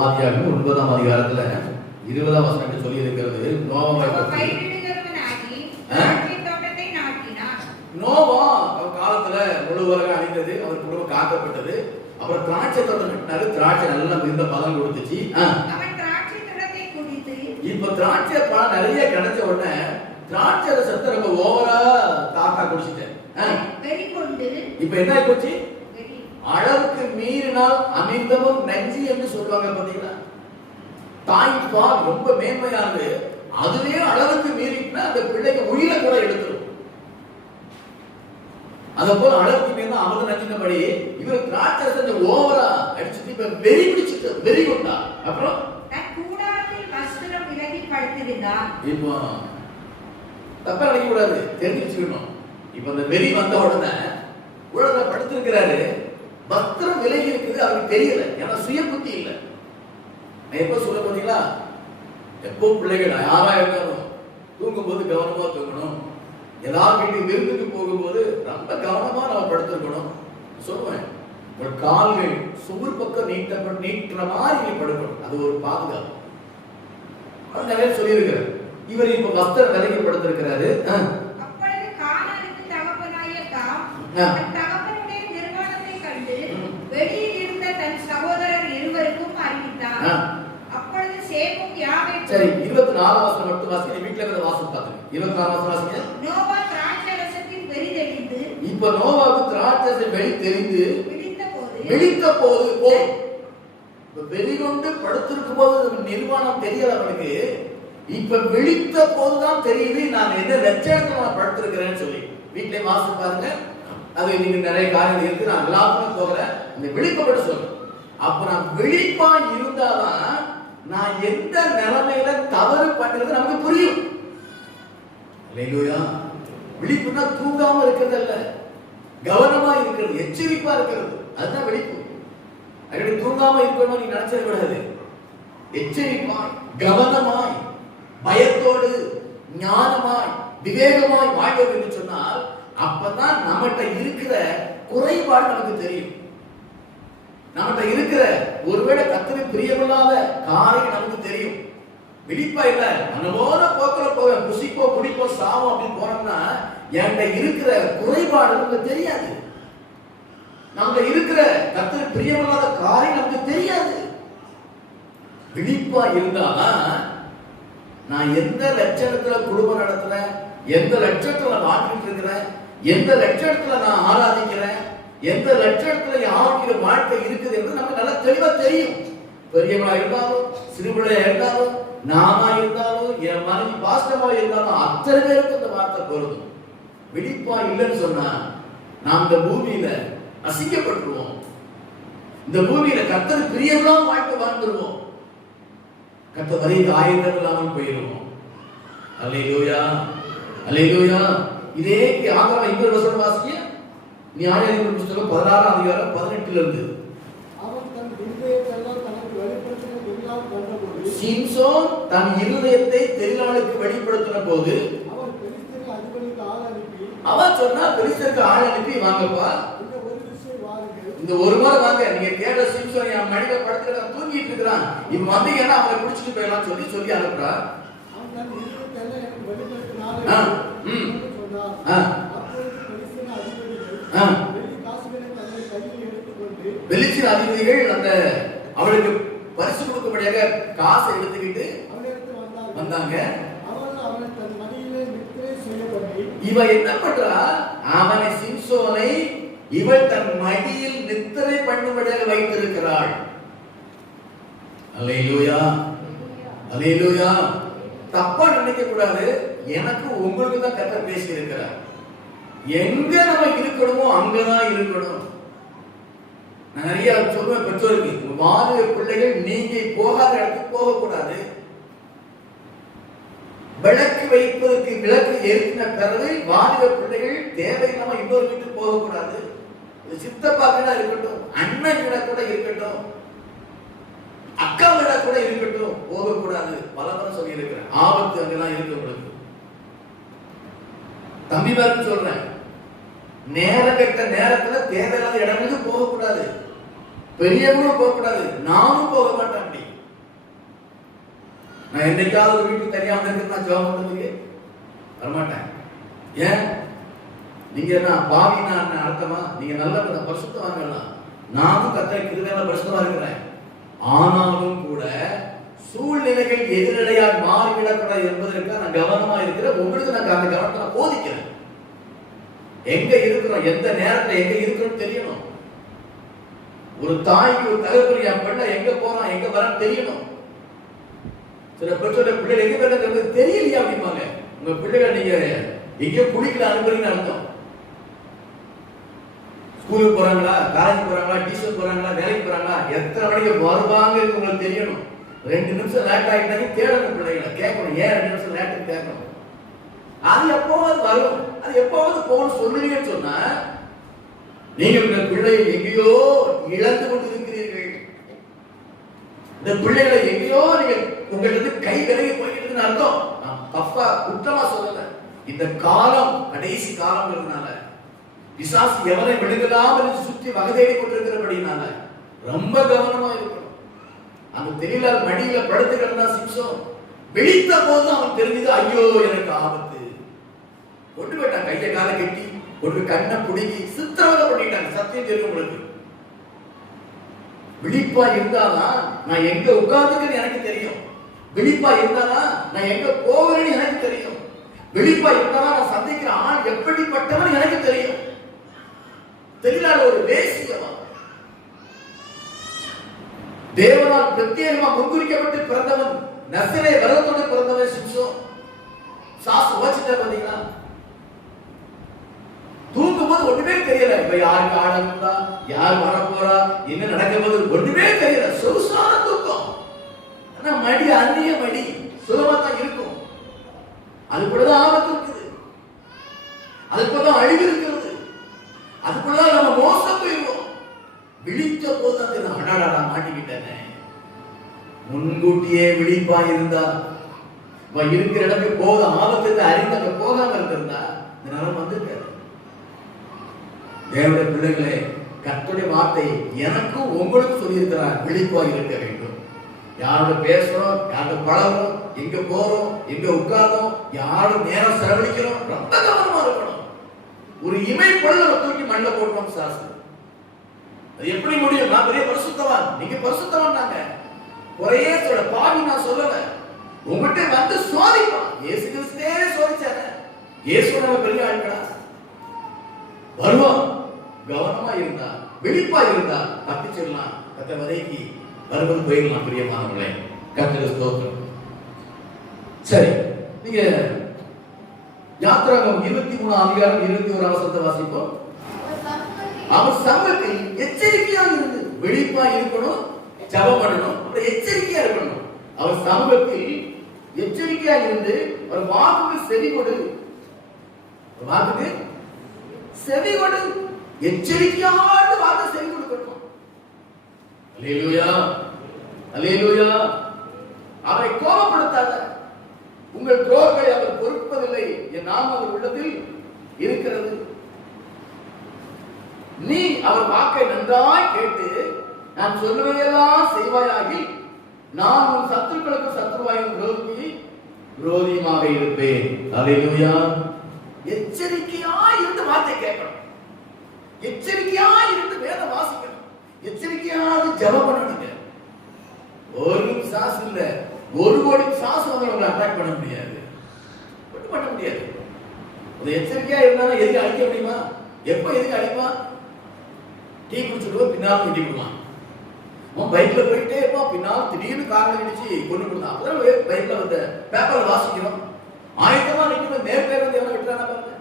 ஆதியாகமம் 9ஆம் அதிகாரத்துல 20ஆம் வசனத்தை சொல்லி இருக்கிறது. நோவா அவர் காலத்துல முழு உலகம் அழிந்தது, அவர் குடும்பம் காக்கப்பட்டது. அப்புறம் திராட்சை தோட்டம் கட்டினாரு, திராட்சை நல்லா மிகுந்த பலன் கொடுத்துச்சு. இப்ப திராட்சை பழம் நிறைய கிடைச்ச உடனே திராட்சை ரசத்தை ரொம்ப ஓவரா தாக்கா குடிச்சிட்டேன். இப்ப என்ன ஆயிப்போச்சு? அளவுக்கு மீறினால் அமிர்தமும் நஞ்சு என்று சொல்லுவாங்க பாத்தீங்களா? தாய் பால் ரொம்ப மேன்மையானது, அதுவே அளவுக்கு மீறினா அந்த பிள்ளைக்கு உயிரை கூட எடுத்துரும். அத போல அளவுக்கு மீறினா அமிர்தம் நஞ்சினபடி இவர் திராட்சை ரசத்தை ஓவரா அடிச்சுட்டு இப்ப வெறி பிடிச்சிட்டு வெறி கொண்டா. அப்புறம் இப்போ தப்பா நினைக்க கூடாது, தெரிஞ்சு வச்சுக்கணும். இப்ப அந்த வெறி வந்த உடனே உலக படுத்திருக்கிறாரு, பத்திரம் விலகி இருக்குது, அவருக்கு தெரியல. ஏன்னா சுய புத்தி இல்ல. நான் எப்ப சொல்ல போறீங்களா, எப்போ பிள்ளைகள் யாரா இருந்தாலும் தூங்கும் போது கவனமா தூங்கணும். எல்லார் வீட்டுக்கு விருந்துக்கு போகும்போது ரொம்ப கவனமா நம்ம படுத்திருக்கணும். சொல்லுவேன், ஒரு கால்கள் சுவர் பக்கம் நீட்டுற மாதிரி படுக்கணும். அது ஒரு பாதுகாப்பு. நிறைய சொல்லியிருக்கிறார். இவர் இப்ப வஸ்திரம் விலகி படுத்திருக்கிறாரு. அப்பொழுது கானானுக்கு தகப்பனாகிய காம் தகப்பனுடைய நிர்வாணத்தை கண்டு வெளியில் இருந்த தன் சகோதரர் இருவருக்கும் அறிவித்தான். அப்பொழுது சேமும் யாவேத். சரி, 24ஆம் வசனம் மட்டும் வாசிங்க. வீட்ல இருக்கிற வாசம் பாருங்க. 24ஆம் வசனம் வாசிங்க. நோவா திராட்சை ரசத்தில் வெறி தெளிந்து. இப்ப நோவாவுக்கு திராட்சை ரசம் வெறி தெளிந்து விழித்த போது வெறி கொண்டு படுத்திருக்கும் போது நிர்வாணம் தெரியல அவனுக்கு. இப்ப விழித்த போதுதான் தெரியுது நான் என்ன லட்சணத்துல நான் படுத்திருக்கிறேன்னு சொல்லி. வீட்டிலே வாசி பாருங்க. அது நீங்க நிறைய காரியங்கள் இருக்கு, நான் எல்லாத்துக்கும் போகிறேன். இந்த விழிப்பப்பட்டு சொல்றேன். அப்ப நான் விழிப்பா இருந்தாதான் நான் எந்த நிலைமையில தவறு பண்ணுறது நமக்கு புரியும். அல்லேலூயா. விழிப்புனா தூங்காம இருக்கிறது அல்ல, கவனமா இருக்கிறது, எச்சரிப்பா இருக்கிறது. அதுதான் விழிப்பு. அப்படி தூங்காம இருக்கணும் நீ நினைச்சது விடாது. எச்சரிப்பாய், கவனமாய், பயத்தோடு, ஞானமாய், விவேகமாய் வாழ்வது என்று சொன்னால் அப்பதான் நம்மகிட்ட இருக்கிற குறைபாடு நமக்கு தெரியும். நம்மகிட்ட இருக்கிற ஒருவேளை கர்த்தருக்கு பிரியமில்லாத காரியம் நமக்கு தெரியும். விழிப்பா இல்ல, மனமோட போக்குல போவேன், புசிப்போ குடிப்போ சாவோம் அப்படின்னு போனோம்னா என்கிட்ட இருக்கிற குறைபாடு நமக்கு தெரியாது. நமக்கு இருக்கிற கர்த்தருக்கு பிரியமில்லாத காரியம் நமக்கு தெரியாது. விழிப்பா இருந்தாதான் நான் எந்த லட்சணத்துல குடும்பம் நடத்துறேன், எந்த லட்சணத்துல வாழ்ந்துட்டு இருக்கிறேன், எந்த லட்சணத்துல நான் ஆராதிக்கிறேன், எந்த லட்சணத்துல யாருக்கிற வாழ்க்கை இருக்குது என்று நமக்கு நல்லா தெளிவா தெரியும். பெரியவளா இருந்தாலும் சிறுபிள்ளையா இருந்தாலும் நானா இருந்தாலும் என் மனைவி பாஸ்டமா இருந்தாலும் அத்தனை பேருக்கு இந்த வார்த்தை பொருந்தும். விழிப்பா இல்லைன்னு சொன்னா நாம் இந்த பூமியில அசிங்கப்பட்டுருவோம். இந்த பூமியில கர்த்தருக்கு பிரியமில்லாம வாழ்க்கை வாழ்ந்துருவோம். கர்த்தர் வரைக்கு ஆயுதம் இல்லாமல் போயிடுவோம். அல்லேலூயா, அல்லேலூயா. இதே ஆதாரம் இன்னொரு வசனம் வாசிக்க, நியாயாதிபதிகள் புத்தகம் 16ஆம் அதிகாரம் 18ல இருந்து. சிம்சோன் தன் இருதயத்தை தெலிலாளுக்கு வெளிப்படுத்தின போது அவன் சொன்னா, பெலிஸ்தருக்கு ஆள் அனுப்பி வாங்கப்பா, இந்த ஒரு முறை வாங்க, நீங்க கேட்ட சிம்சோன் என் மடியில படுத்துக்கிற தூங்கிட்டு இருக்கிறான், இவன் வந்தீங்கன்னா அவனை பிடிச்சிட்டு போயிடலாம் சொல்லி அனுப்புறா. பெலிஸ்தீன் அதிபதிகள் அந்த அவளுக்கு பரிசு கொடுக்கும்படியாக காசை எடுத்துக்கிட்டு வந்தாங்க. இவ என்ன பண்றா, அவனை சிம்சோனை இவள் தன் மடியில் நித்திரை பண்ணும்படியாக வைத்திருக்கிறாள். அல்லேலூயா, அல்லேலூயா. தப்பா நினைக்க கூடாது, எனக்கு உங்களுக்கு தான் கர்த்தர் பேசி இருக்கிறார். எங்க நம்ம இருக்கணுமோ அங்கதான் இருக்கணும். நான் நிறைய சொல்லுவேன் பெற்றோருக்கு, வாலிப பிள்ளைகள் நீங்க போகாத இடத்துக்கு போகக்கூடாது. விளக்கு வைப்பதற்கு விளக்கு ஏற்றின பிறகு வாலிப பிள்ளைகள் தேவையில்லாம இன்னொரு வீட்டுக்கு போகக்கூடாது. சித்தப்பா வீடா இருக்கட்டும், அண்ணன் வீடா கூட இருக்கட்டும், அக்கா வீடா கூட இருக்கட்டும், போகக்கூடாது. பலமுறை சொல்லி இருக்கிறேன், ஆபத்து அங்கதான் இருக்கு உங்களுக்கு. தம்பிமாருக்கு சொல்றேன், நேரம் கெட்ட நேரத்துல தேவையில்லாத இடங்களுக்கு போகக்கூடாது. பெரியவங்களும் போகக்கூடாது, நானும் போக மாட்டேன். அப்படி நான் என்னைக்காவது ஒரு வீட்டுக்கு தனியா வந்திருக்கு, நான் ஜெபம் பண்றதுக்கு வரமாட்டேன். ஏன்? நீங்க என்ன பாவினா அர்த்தமா? நீங்க நல்ல பரிசுத்தம் வாங்கலாம். நானும் கர்த்தருக்கு கிருபையால பரிசுத்தமா இருக்கிறேன். ஆனாலும் கூட சூழ்நிலைகள் எதிரடையால் மாறிவிடக்கூடாது என்பதற்காக நான் கவனமா இருக்கிறேன். உங்களுக்கு நான் அந்த கவனத்தை நான் போதிக்கிறேன். எங்க இருக்கிறோம், எந்த நேரத்துல எங்க இருக்கிறோம் தெரியணும். ஒரு தாய்க்கு ஒரு தகவல், என் பிள்ளை எங்க போறான் எங்க வரான்னு தெரியணும். சில பெற்றோர் பிள்ளைகள் எங்க போறது தெரியலையா அப்படிம்பாங்க. உங்க பிள்ளைகள் நீங்க எங்கேயோ குளிக்கல அனுப்புறீங்கன்னு அர்த்தம். ஸ்கூலுக்கு போறாங்களா, காலேஜ் போறாங்களா, டியூஷன் போறாங்களா, வேலைக்கு போறாங்களா, எத்தனை மணிக்கு வருவாங்க உங்களுக்கு தெரியணும். 2 நிமிஷம் லேட் ஆகிட்டாங்க தேடணும், பிள்ளைகளை கேட்கணும். ஏன் 2 நிமிஷம் லேட் கேட்கணும்? அது எப்போவாது வரும், அது எப்போவாது போகணும் சொல்லுவீங்கன்னு சொன்னா நீங்கள் உங்கள் பிள்ளையை எங்கேயோ இழந்து கொண்டு இருக்கிறீர்கள். இந்த பிள்ளைகளை எங்கேயோ நீங்கள் உங்களிருந்து கை விலகி போய்கிட்டு அர்த்தம். நான் தப்பா குற்றமா சொல்லல. இந்த காலம் கடைசி காலம்ங்கிறதுனால பிசாசு எவரை விடுதலாமல் சுற்றி வகை தேடி கொண்டிருக்கிறபடினால ரொம்ப கவனமா இருக்கணும். அந்த தெரியலாத மடியில படுத்து கிடந்தா சிம்சோன் வெளித்த போது அவன் தெரிஞ்சது, ஐயோ எனக்கு ஆபத்து. கொண்டு போயிட்டான், கையை காலை கட்டி கொண்டு கண்ணை பிடிக்கி சித்திரவதை பண்ணிட்டாங்க. சத்தியம் தெரியும் உங்களுக்கு. விழிப்பா இருந்தாதான் நான் எங்க உட்கார்ந்துன்னு எனக்கு தெரியும். விழிப்பா இருந்தாதான் நான் எங்க போகிறேன்னு எனக்கு தெரியும். விழிப்பா இருந்தாதான் நான் சந்திக்கிற ஆள் எப்படிப்பட்டவன் எனக்கு தெரியும். தெரியல, ஒரு தேசியவா தேவனால் பிரத்யேகமா முன்குறிக்கப்பட்டு பிறந்தவன், நசரே விரதத்தோடு பிறந்தவன் சிம்சோன். சாசு வச்சுட்டா பாத்தீங்களா? தூங்கும் போது ஒண்ணுமே தெரியல. இப்ப யாருக்கு ஆடா, யார் வர போறா, என்ன நடக்க போது ஒண்ணுமே தெரியல. சொகுசான தூக்கம். ஆனா மடி அந்நிய மடி சுலமா தான் இருக்கும். அதுக்குள்ளதான் ஆபத்து இருக்குது, அதுக்குள்ளதான் அழிவு இருக்கிறது, அதுக்குள்ளதான் நம்ம மோசம் போயிடுவோம். விழித்த போது அது அடாடா மாட்டிக்கிட்டேனே. முன்கூட்டியே விழிப்பா இருந்தா இருக்கிற இடத்துக்கு போக ஆபத்து அறிந்து அங்க போகாம இருந்திருந்தா இந்த நேரம் வந்திருக்காரு. தேவனுடைய பிள்ளைகளே, கர்த்தருடைய வார்த்தை எனக்கும் உங்களுக்கு சொல்லியிருக்கிறார், விழிப்பாய் இருக்க வேண்டும். யாரோட பேசுறோம், யாரோட பழகிறோம், எங்க போறோம், எங்க உட்கார்றோம், யாரும் நேரம் செலவழிக்கிறோம், ரொம்ப கவனமா இருக்கணும். ஒரு இமை பொழுது தூக்கி மண்ண போடுவோம் சாஸ்திரம். அது எப்படி முடியும்? நான் பெரிய பரிசுத்தவான், நீங்க பரிசுத்தவான் நாங்க ஒரே சொல்ல பாவி நான் சொல்லல. உங்ககிட்ட வந்து சோதிப்பான். இயேசு கிறிஸ்துவே சோதிச்சாரு. இயேசு நம்ம பெரிய ஆட்களா? வருவோம். கவனமா இருந்தா, விழிப்பா இருந்தா தப்பி செல்லலாம். கத்த வதைக்கு வருவது போயிடலாம். பிரியமானவர்களே, கர்த்தருக்கு ஸ்தோத்திரம். சரி, நீங்க யாத்திராகமம் 23 அதிகாரம் 21 வசனத்தை வாசிப்போம். அவர் சமூகத்தில் எச்சரிக்கையா இருந்து விழிப்பா இருக்கணும், ஜெபம் பண்ணணும், அப்புறம் எச்சரிக்கையா இருக்கணும். அவர் சமூகத்தில் எச்சரிக்கையா இருந்து ஒரு வாக்குக்கு செவி கொடு, வாக்குக்கு செவி கொடு, எச்சரிக்கையாக வாக்கு செவி கொடுக்கணும். அல்லேலூயா, அல்லேலூயா. அவரை கோபப்படுத்தாத, உங்கள் துரோகங்களை அவர் பொறுப்பதில்லை, என் நாமம் அவர் உள்ளத்தில் இருக்கிறது. நீ அவர் வாக்கை நன்றாய் கேட்டு நான் சொல்லுவதையெல்லாம் செய்வாயாகி நான் உன் சத்துருக்களுக்கு சத்துருவாயும் விரோதியுமாக இருப்பேன். அல்லேலூயா. எச்சரிக்கையாய் இருந்து வார்த்தை கேட்கணும், எச்சரிக்கையாய் இருந்து வேதம் வாசிக்கணும், எச்சரிக்கையாக ஜெபம் பண்ணணுங்க. ஒரு சாஸ் இல்ல, ஒரு கோடி சாஸ் வந்து உங்களை அட்டாக் பண்ண முடியாது, பண்ண முடியாது. அது எச்சரிக்கையா இருந்தாலும் எதுக்கு அழிக்க முடியுமா? எப்ப எதுக்கு அழிப்பா? டீ குடிச்சுடுவோம், பின்னாலும் வெட்டி விடுவான். பைக்ல போயிட்டே இருப்போம், பின்னால் திடீர்னு காரணம் இடிச்சு கொண்டு கொடுத்தான். அப்பதான் பைக்ல வந்து பேப்பர்ல வாசிக்கிறோம், ஆயத்தமா நிற்கணும். நேர்மையா வந்து எவ்வளவு விட்டுறாங்க பாருங்க.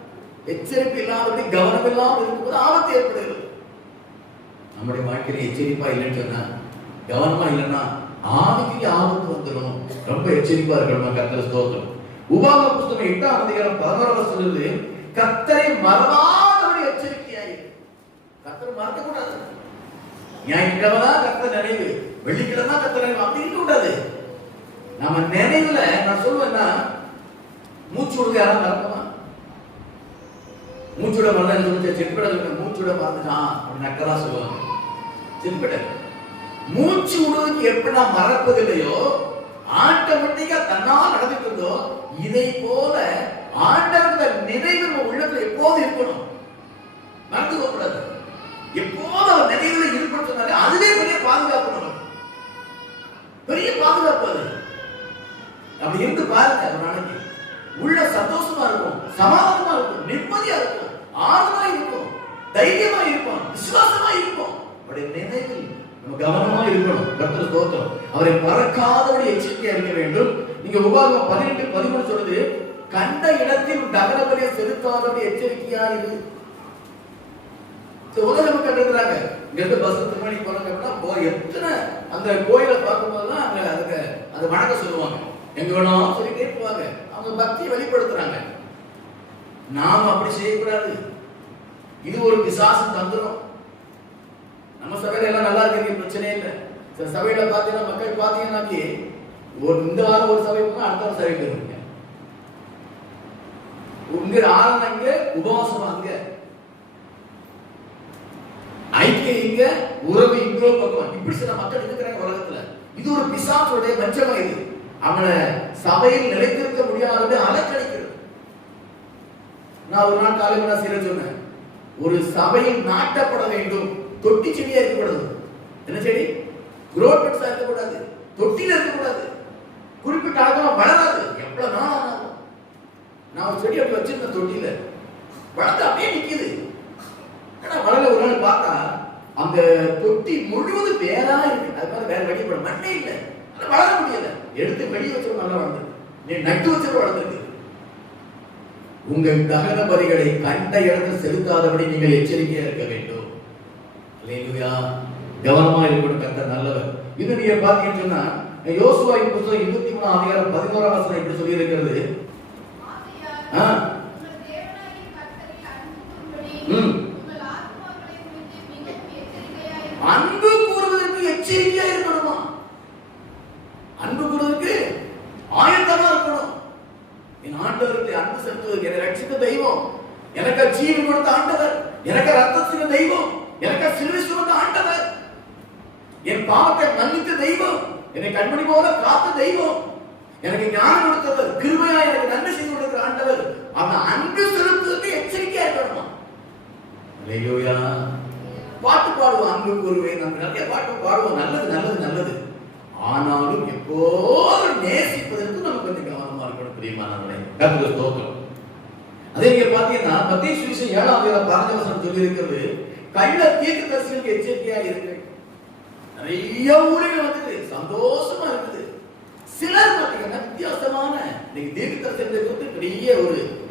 எச்சரிப்பு இல்லாதபடி கவனம் இல்லாமல் இருக்கும்போது ஆபத்து ஏற்படுகிறது. நம்முடைய வாழ்க்கையில எச்சரிப்பா இல்லைன்னு சொன்னா, கவனமா இல்லைன்னா ஆவிக்கு ஆபத்து வந்துடும். ரொம்ப எச்சரிப்பா இருக்கணும். கர்த்தர் ஸ்தோத்திரம். உபாகம புத்தகம் 8ஆம் அதிகாரம் 11 வசனத்திலிருந்து கர்த்தரை மறவாதபடி எச்சரிக்கையாயிரு. கர்த்தரை மறக்க கூடாது. ஞாயிற்றுக்கிழமை கர்த்தர் நினைவு, வெள்ளிக்கிழமை கர்த்தர் நினைவு, அப்படி இருக்க கூடாது. நம்ம நினைவுல நான் சொல்லுவேன்னா, மூச்சு விடுறது யாரும் மறக்கமா? மூச்சுட மறந்து சொல்லிட்டு செட்பட மூச்சுட மறந்துட்டான் அப்படின்னு நக்கலா சொல்லுவாங்க. செட்பட மூச்சு விடுவதற்கு எப்படி நான் மறப்பதில்லையோ, ஆட்டோமேட்டிக்கா தன்னால் நடந்துட்டு இருந்தோ, இதை போல ஆண்டவருடைய நினைவு உள்ளத்துல எப்போது இருக்கணும், மறந்து போகக்கூடாது. எப்போது அவர் நினைவுல ஈடுபடுத்தினாலே அதுவே பெரிய பாதுகாப்பு, நமக்கு பெரிய பாதுகாப்பு. அது அப்படி இருந்து பாருங்க, ஒரு நாளைக்கு உள்ள சந்தோஷமா இருக்கும், சமாதானமா இருக்கும், நிம்மதியா இருக்கும், ஆறுதலா இருக்கும், தைரியமா இருக்கும், விசுவாசமா இருக்கும். அவருடைய நினைவில் நம்ம கவனமா இருக்கணும். கர்த்தர் ஸ்தோத்திரம். அவரை மறக்காதபடி எச்சரிக்கையா இருக்க வேண்டும். நீங்க உபாகமம் 18:13 சொல்லுது, கண்ட இடத்தில் தகன பலியை செலுத்தாதபடி எச்சரிக்கையா இரு. உலகம் கட்டுறாங்க, இங்க இருந்து பஸ் 10 மணிக்கு போறாங்க அப்படின்னா எத்தனை அந்த கோயிலை பார்க்கும்போதுலாம் அங்க அதுக்கு அதை வணக்க சொல்லுவாங்க, எங்க வேணும் சொல்லி கேட்பாங்க. அவங்க பக்தியை வெளிப்படுத்துறாங்க. நாம் அப்படி செய்யக்கூடாது. இது ஒரு பிசாசு தந்திரம். நம்ம சபையில எல்லாம் நல்லா இருக்கிறது பிரச்சனையே இல்லை. சில சபையில பாத்தீங்கன்னா மக்கள் பாத்தீங்கன்னாக்கி ஒரு இந்த வாரம் ஒரு சபை போனா அடுத்த வாரம் சபை போயிருங்க. இங்க ஆரம்பம் இங்க, உபவாசம் அங்க, ஐக்கியம் இங்க, உறவு இங்கோ பக்கம், இப்படி சில மக்கள் இருக்கிறாங்க உலகத்துல. இது ஒரு பிசாசுடைய பஞ்சமா. இது அவனை சபையில் நிலைத்திருக்க முடியாதது அலக்கழிக்கிறது. நான் ஒரு நாள் காலையில் நான் சில சொன்னேன், ஒரு சபையில் நாட்டப்பட வேண்டும், தொட்டி செடியா இருக்கக்கூடாது. என்ன செடி? குரோட் பெட்ஸா இருக்கக்கூடாது, தொட்டில இருக்கக்கூடாது, குறிப்பிட்ட அளவு வளராது. எவ்வளவு நாள் ஆனாலும் நான் ஒரு செடி அப்படி வச்சிருந்த தொட்டில வளர்ந்து அப்படியே நிக்குது. ஆனா வளர ஒரு நாள் பார்த்தா அந்த தொட்டி முழுவதும் வேறா இருக்கு. அது மாதிரி வேற வெளியே மண்ணே இல்லை, வளர முடியல. எடுத்து வெளியே வச்சு நல்லா வளர்ந்து, நீ நட்டு வச்சு வளர்ந்துருக்கு. உங்கள் தகன பலிகளை கண்ட இடத்தில் செலுத்தாதபடி நீங்கள் எச்சரிக்கையா இருக்க வேண்டும். அல்லேலூயா. கவனமா இருக்கணும். கர்த்தர் நல்லவர். இது நீங்க பாத்தீங்கன்னு சொன்னா, யோசுவாவின் புத்தகம் 23ஆம் அதிகாரம் 11ஆம் வசனம் இப்படி சொல்லி இருக்கிறது, அன்பு கூறுவதற்கு எச்சரிக்கையா இருக்கணுமா? அன்பு கூறுவதற்கு ஆயத்தமா இருக்கணும். என் ஆண்டவருக்கு அன்பு செலுத்துவதற்கு, என்னை ரட்சித்த தெய்வம், எனக்கு ஜீவன் கொடுத்த ஆண்டவர், எனக்கு ரத்தத்துக்கு தெய்வம், எனக்கு சிலுவை சுமந்த ஆண்டவர், என் பாவத்தை மன்னித்த தெய்வம், என்னை கண்மணி போல காத்த தெய்வம், எனக்கு ஞானம் கொடுத்தவர், கிருபையா எனக்கு நன்மை செய்து கொடுக்கிற ஆண்டவர். அவன் அன்பு செலுத்துவதற்கு எச்சரிக்கையா இருக்கணுமா? அல்லேலூயா. பாட்டு பாடுவோம், அன்பு கூறுவேன், நம்ம நிறைய பாட்டு பாடுவோம், நல்லது நல்லது நல்லது. ஆனாலும் எப்போதும் நேசிப்பதற்கு நம்ம கொஞ்சம் கவனமா இருக்கணும். பிரியமானவர்களே, கர்த்தருக்கு ஸ்தோத்திரம். அதே நீங்க பாத்தீங்கன்னா மத்தேயு சுவிசேஷம் 7ஆம் அதிகாரம் 15 வசனம் சொல்லி இருக்கிறது, கள்ள தீர்க்கதரிசிகளுக்கு எச்சரிக்கையா இருக்கு. நிறைய ஊழியர்கள் வந்து சந்தோஷமா இருக்குது. சிலர் பாத்தீங்கன்னா வித்தியாசமான இன்னைக்கு தீர்க்கதரிசனத்தை குறித்து பெரிய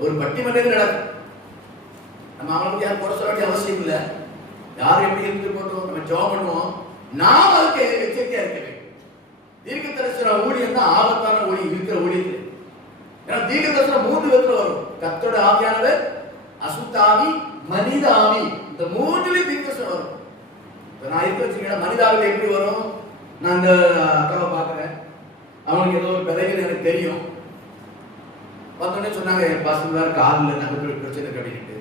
ஒரு பட்டிமன்றம் நடக்கும். நம்ம அவங்களுக்கு யாரும் போட சொல்ல வேண்டிய அவசியம் இல்லை. யார் எப்படி இருந்து போட்டோம், நம்ம ஜெபம் பண்ணுவோம். நாம் அதுக்கு எச்சரிக்கையா இருக்க வேண்டும். தீர்க்கதரிசன ஊழியம் தான் ஆபத்தான ஊழியம் இருக்கிற ஊழியத்தில். ஏன்னா தீர்க்கதரிசனம் 3 விதத்துல வரும். கர்த்தருடைய ஆவியானவர், அசுத்த ஆவி, மனித ஆவி. இந்த 3லயும் தீர்க்கதரிசனம் வரும். நான் இருக்க வச்சுக்கீங்கன்னா மனித ஆவில எப்படி வரும்? நான் இந்த அக்காவை பார்க்குறேன், அவனுக்கு ஏதோ ஒரு விலைகள் எனக்கு தெரியும். பார்த்தோன்னே சொன்னாங்க, பசங்க வேறு காலில் நகை பிரச்சனை கட்டிக்கிட்டு.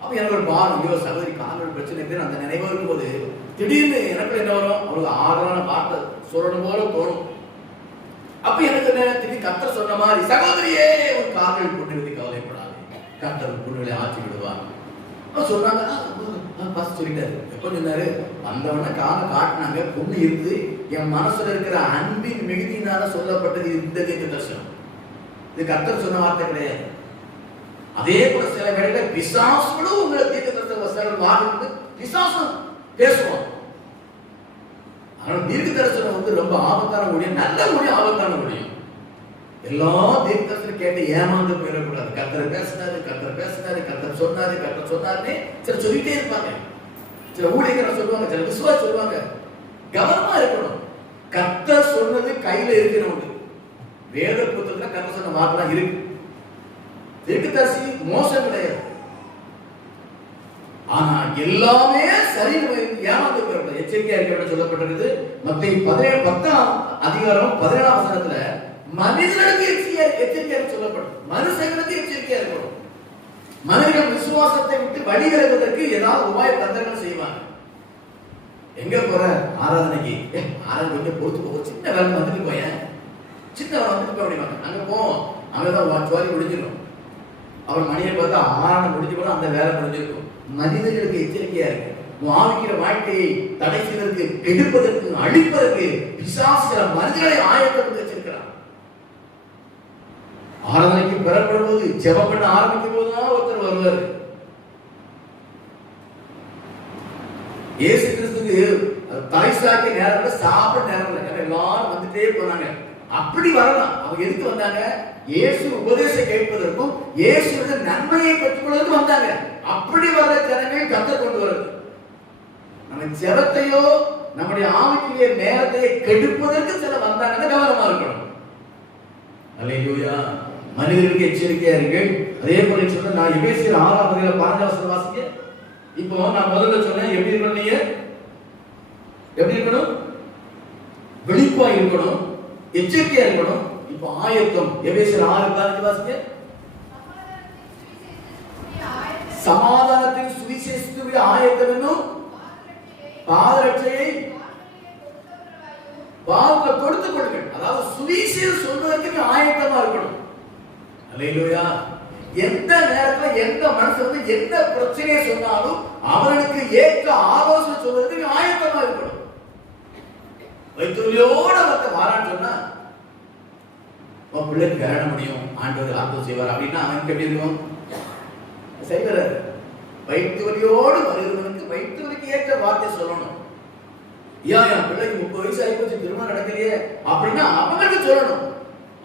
அப்போ எனக்கு ஒரு பாரம், ஐயோ சகோதரி காலில் பிரச்சனை இருக்குன்னு அந்த நினைவு இருக்கும்போது திடீர்னு எனக்கு என்ன வரும்? அவங்களுக்கு ஆதரவான வார்த்தை சொல்லணும் போல தோணும். அப்ப எனக்கு என்ன, திடீர்னு கர்த்தர் சொன்ன மாதிரி, சகோதரியே ஒரு கால்கள் புண்ணியத்தை கவலைப்படாது, கர்த்தர் புண்ணியத்தை ஆட்சி விடுவார். அவன் சொன்னாங்க, சொல்லிட்டாரு. எப்ப சொன்னாரு? வந்தவன காலை காட்டினாங்க, புண்ணு இருந்து என் மனசுல இருக்கிற அன்பின் மிகுதியினால சொல்லப்பட்டது இந்த தீர்க்கதரிசனம். இது கர்த்தர் சொன்ன வார்த்தை கிடையாது. அதே போல சில வேளையில பிசாசுகளும் உங்களை தீர்க்கதரிசன வசனங்கள் வாங்கிட்டு பிசாசும் பேசுவோம். ஆனா தீர்க்கதரிசனம் வந்து ரொம்ப ஆபத்தான ஊழியம், நல்ல ஊழியம், ஆபத்தான ஊழியம். எல்லா தீர்க்கதரிசனம் கேட்டு ஏமாந்து போயிடக்கூடாது. கர்த்தர் பேசினாரு, கர்த்தர் பேசினாரு, கர்த்தர் சொன்னாரு, கர்த்தர் சொன்னாருன்னு சில சொல்லிட்டே இருப்பாங்க. சில ஊழியர்கள் சொல்லுவாங்க, சில விசுவாசி சொல்லுவாங்க. கவனமா இருக்கணும். கர்த்தர் சொன்னது கையில இருக்கணும். வேத புத்தகத்துல கர்த்தர் சொன்ன வார்த்தை இருக்கு. தீர்க்கதரிசி மோசம் கிடையாது. ஆனா எல்லாமே சரி ஏமாந்து போயிடக்கூடாது, எச்சரிக்கையா இருக்க சொல்லப்பட்டிருக்குது. மத்தேயு 10ஆம் அதிகாரம் 17ஆம் வசனத்துல மனிதர்களுக்கு எச்சரிக்கையா சொல்லப்படும். மனுஷங்களுக்கு எச்சரிக்கையா இருக்கணும். மனிதர்கள் விசுவாசத்தை விட்டு வழி விலகுவதற்கு ஏதாவது உபாய தந்திரங்கள் செய்வாங்க. எங்க போற ஆராதனைக்கு? ஆராதனை கொஞ்சம் பொறுத்து போக, சின்ன வேலை வந்துட்டு போயேன், சின்ன வேலை வந்துட்டு போய் அப்படிவாங்க. அங்க போவோம், அங்கதான் சோழி முடிஞ்சிடும். அவர் மணியை பார்த்தா ஆராதனை முடிஞ்சு கூட அந்த வேலை முடிஞ்சிருக்கும். மனிதர்களுக்கு எச்சரிக்கையா இருக்கு. ஆவிக்கிற வாழ்க்கையை தடை செய்வதற்கு, கெடுப்பதற்கு, அழிப்பதற்கு பிசாசுகிற மனிதர்களை ஆயத்தப்படுத்தி வச்சிருக்கிறார். ஆராதனைக்கு பெறப்படும் போது, ஜெபம் பண்ண ஆரம்பிக்கும் போதுதான் ஒருத்தர் வருவார். இயேசு கிறிஸ்துக்கு தலை சாக்கிய நேரம், சாப்பிட நேரம் இல்லை. எல்லாரும் வந்துட்டே போனாங்க. அப்படி வரலாம். அவங்க எதுக்கு வந்தாங்க? இயேசு உபதேசம் கேட்பதற்கும் இயேசுடைய நன்மையை பெற்றுக்கொள்வதற்கும் வந்தாங்க. அப்படி வர ஜனங்கள் கர்த்தர் கொண்டு வருது. நம்ம ஜெபத்தையோ நம்முடைய ஆவிக்குரிய நேரத்தை கெடுப்பதற்கு சில வந்தாங்கன்னா கவனமா இருக்கணும். அல்லேலூயா. மனிதர்களுக்கு எச்சரிக்கையா இருக்கு. அதே போல சொன்ன நான் எபேசியர் 6ஆம் அதிகாரம் 15ஆம் வசனம் வாசிங்க. இப்போ நான் முதல்ல சொன்னேன், எப்படி இருக்கணும்? நீங்க எப்படி இருக்கணும்? விழிப்பா இருக்கணும், எச்சரிக்கையா இருக்கணும். இப்போ ஆயத்தம். எபேசியர் 6:15 வாசிங்க. சமாதானத்தின் சுவிசேஷத்துக்கு ஆயத்தம் என்னும் பாதரட்சையை பாதத்தை கொடுத்துக் கொள்ளுங்கள். அதாவது சுவிசேஷம் சொல்வதற்கு ஆயத்தமா இருக்கணும். அல்லேலூயா. எந்த நேரத்துல எந்த மனுஷன் வந்து எந்த பிரச்சனையை சொன்னாலும் அவனுக்கு ஏற்ற ஆலோசனை சொல்வதற்கு ஆயத்தமா இருக்கணும். வைத்தோட ஒருத்த வாரான்னு சொன்னா பிள்ளைக்கு வேற முடியும், ஆண்டவர் ஆலோசனை செய்வார் அப்படின்னா அவனுக்கு எப்படி இருக்கும்? செய்வார். வயிற்று வலியோடு வருகிறவனுக்கு வயிற்று வலிக்கு ஏற்ற வார்த்தை சொல்லணும். என் பிள்ளைக்கு 30 வயசு ஆகி போச்சு, திருமணம் நடக்கலையே அப்படின்னா அவங்களுக்கு சொல்லணும்.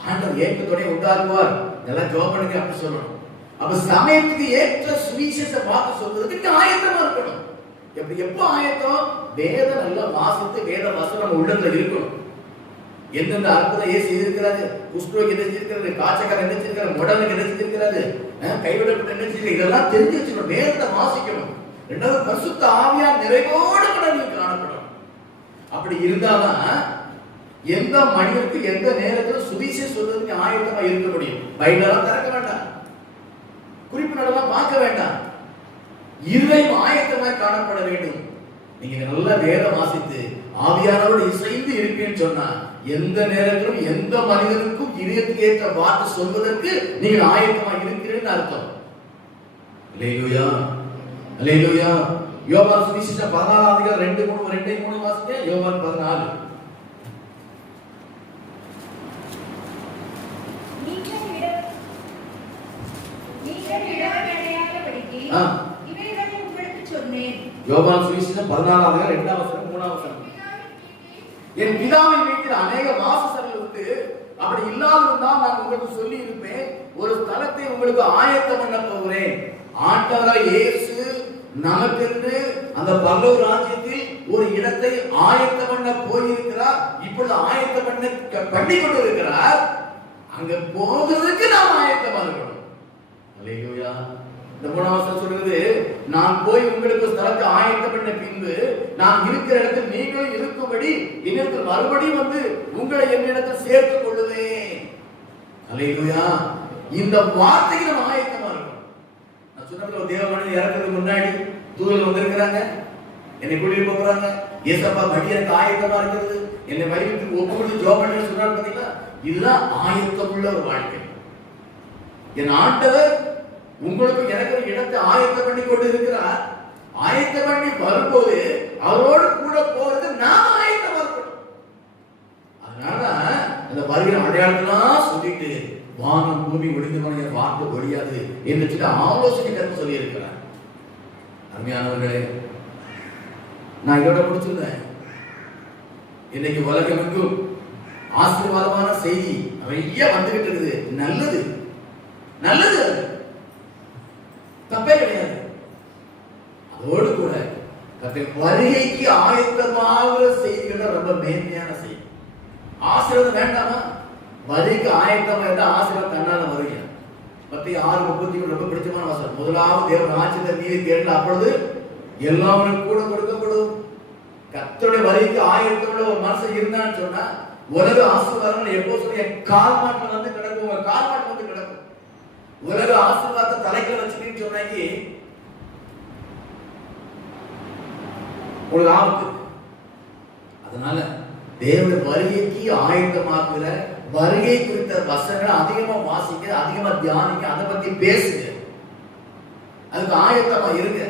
ஆண்டவர் ஏற்றத்தோட உண்டாக்குவார், இதெல்லாம் ஜெபம் பண்ணுங்க அப்படி சொல்லணும். அப்ப சமயத்துக்கு ஏற்ற சுவிசேஷத்தை பார்த்து சொல்வதற்கு ஆயத்தமா இருக்கணும். எப்போ ஆயத்தம்? வேதம் நல்லா வாசித்து வேத வசனம் உள்ளத்துல இருக்கணும். எந்தெந்த அற்புதம் ஏன் செய்திருக்கிறாரு, குஷ்டரோகி என்ன செஞ்சிருக்கிறாரு, காய்ச்சக்காரர் என்ன செஞ்சிருக்காரு, முடனுக்கு என்ன செஞ்சிருக்கிறாரு, கைவிடப்பட்ட என்ன செஞ்சிருக்காரு, இதெல்லாம் தெரிஞ்சு வச்சுக்கணும். வேதத்தை வாசிக்கணும். ரெண்டாவது பரிசுத்த ஆவியார் நிறைவோடு கூட நீங்க காணப்படும். அப்படி இருந்தாதான் எந்த மனிதனுக்கு எந்த நேரத்தில் சுவிசேஷம் சொல்றதுக்கு ஆயத்தமா இருக்க முடியும். பைபிளெல்லாம் திறக்க வேண்டாம், குறிப்பு நடலாம் பார்க்க வேண்டாம். இருதயம் ஆயத்தமாய் காணப்பட வேண்டும். நீங்க நல்ல வேதம் வாசித்து ஆவியானவரோடு இசைந்து இருப்பேன்னு சொன்னா எந்த நேரத்திலும் எந்த மனிதனுக்கும் இதயத்துக்கு ஏற்ற வார்த்தை சொல்வதற்கு நீங்கள் ஆயத்தமா இருக்கிறீர்கள் அர்த்தம். அல்லேலூயா, அல்லேலூயா. யோவான் சுவிசேஷம் 14:2-3 வாசிங்க. யோவான் 14. யோவான் சுவிசேஷம் 14:2-3. என் பிதாவின் வீட்டில் அநேக வாசஸ்தலங்கள் உண்டு, அப்படி இல்லாதிருந்தால் நான் உங்களுக்கு சொல்லி இருப்பேன், ஒரு ஸ்தலத்தை உங்களுக்கு ஆயத்தம் பண்ண போகிறேன். ஆண்டவராய் இயேசு நமக்கென்று அந்த பரலோக ராஜ்யத்தில் ஒரு இடத்தை ஆயத்தம் பண்ண போயிருக்கிறார். இப்பொழுது ஆயத்தம் பண்ணி கொண்டு இருக்கிறார். அங்க போகிறதுக்கு நாம் ஆயத்தமா இருக்கணும். அல்லேலூயா. இந்த 3 சொல்றது, நான் போய் உங்களுக்கு ஸ்தலத்தை ஆயத்தம் பண்ண பின்பு நான் இருக்கிற இடத்தில் நீங்களும் இருக்கும்படி என்னிடத்தில் மறுபடியும் வந்து உங்களை என்னிடத்தில் சேர்த்துக் கொள்ளுவேன். அல்லேலூயா. இந்த வார்த்தைக்கு நம்ம ஆயத்தமா இருக்கணும். நான் சொன்ன தேவ மனிதன் இறக்கிறதுக்கு முன்னாடி தூதர்கள் வந்திருக்கிறாங்க, என்னை கூட்டிட்டு போறாங்க. ஏசப்பா வழி எனக்கு ஆயத்தமா இருக்கிறது, என்னை வழிவிட்டு ஒப்புக்கொண்டு ஜோம் பண்ணி சொன்னார். பாத்தீங்களா, இதுதான் ஆயத்தம் உள்ள ஒரு வாழ்க்கை. என் ஆண்டவர் உங்களுக்கு எனக்கு ஒரு இடத்தை ஆயத்தம் பண்ணி கொண்டு இருக்கிறார். ஆயத்தம் பண்ணி வரும்போது அவரோடு கூட போறது நாம் ஆயத்தமா இருக்கணும். அதனால அந்த வருகிற அடையாளத்தெல்லாம் சொல்லிட்டு வானம் பூமி ஒளிந்து போன வார்த்தை ஒழியாது என்று சொல்லி ஆலோசனை கருத்து சொல்லி இருக்கிறார். அருமையானவர்களே, நான் இதோட முடிச்சிருந்தேன். இன்னைக்கு உலகமெங்கும் ஆசீர்வாதமான செய்தி நிறைய வந்துகிட்டு இருக்குது. நல்லது, நல்லது, தப்பே கிடையாது. அதோடு கூட வருகைக்கு ஆயத்தமாகிற செய்திகள் ரொம்ப மேன்மையான செய்தி. ஆசீர்வாதம் வேண்டாமா? வருகைக்கு ஆயத்தமா இருந்தா ஆசீர்வாதம் தன்னால வருங்க. மத்திய 6:30 ரொம்ப பிடிச்சமான வாசகம். முதலாவது தேவன் ராஜ்யத்தை நீதி தேடல், அப்பொழுது எல்லாரும் கூட கொடுக்கப்படும். கர்த்தருடைய வருகைக்கு ஆயத்தோட ஒரு மனசு இருந்தான்னு சொன்னா உலக ஆசீர்வாதங்கள் எப்போ சொல்லி கால் மாட்டில் வந்து கிடக்கும், கால் மாட்டில் வந்து கிடக்கும். உலக ஆசீர்வாதத்தை தலைக்கு வச்சுக்கின்னு சொன்னாங்க உங்களுக்கு ஆபத்து. அதனால தேவனுடைய வருகைக்கு ஆயத்தமாக்குற வருகை குறித்த வசனங்களை அதிகமா வாசிக்க, அதிகமா தியானிக்க, அதை பத்தி பேசுங்க. அதுக்கு ஆயத்தமா இருங்க.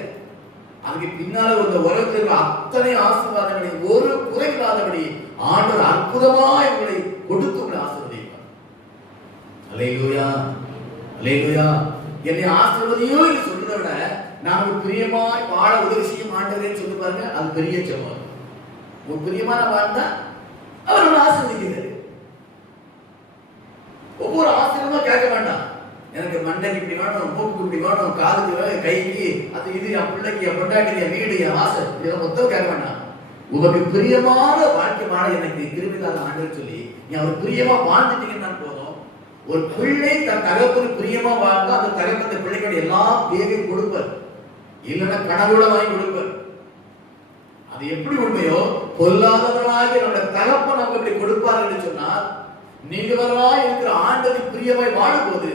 அதுக்கு பின்னால இந்த உலகத்தில் இருக்கிற அத்தனை ஆசீர்வாதங்களை ஒரு குறையில்லாதபடி ஆண்டவர் அற்புதமாய் உங்களை கொடுத்து உங்களை ஆசீர்வதிப்பார். அல்லேலூயா, அல்லேலூயா. என்னை ஆசீர்வதியோ என்று சொல்றதை விட நான் ஒரு பிரியமாய் வாழ உதவி செய்யும் ஆண்டவரேன்னு சொல்லி பாருங்க, அது பெரிய ஜெபம். ஒரு பிரியமான வாழ்ந்தா அவர் நம்மளை ஆசீர்வதிக்கிறார். ஒவ்வொரு ஆசீர்வாதமா கேட்க வேண்டாம். எனக்கு மண்டைக்கு இப்படி வேணும், மூக்கு இப்படி வேணும், காதுக்கு வேணும், கைக்கு அது இது, என் பிள்ளைக்கு, என் பொண்டாட்டி, என் வீடு, என் வாசல், இதெல்லாம் மொத்தம் கேட்க வேண்டாம். உனக்கு பிரியமான வாழ்க்கை வாழ எனக்கு திரும்பிதாத ஆண்டவர் சொல்லி நீ அவர் பிரியமா வாழ்ந்துட்டீங்கன்னா போதும். ஒரு பிள்ளை தன் தகப்பனுக்கு பிரியமா வாழ்ந்தா அந்த தகப்பன் பிள்ளைகள் எல்லாம் தேவை கொடுப்பார், இல்லைன்னா கனவுல வாங்கி கொடுப்பார். அது எப்படி உண்மையோ பொல்லாதவர்களாக நம்முடைய தகப்பன் நமக்கு இப்படி கொடுப்பார் என்று சொன்னால், நீங்களாய் இருக்கிற ஆண்டவருக்கு பிரியமாய் வாழும் போது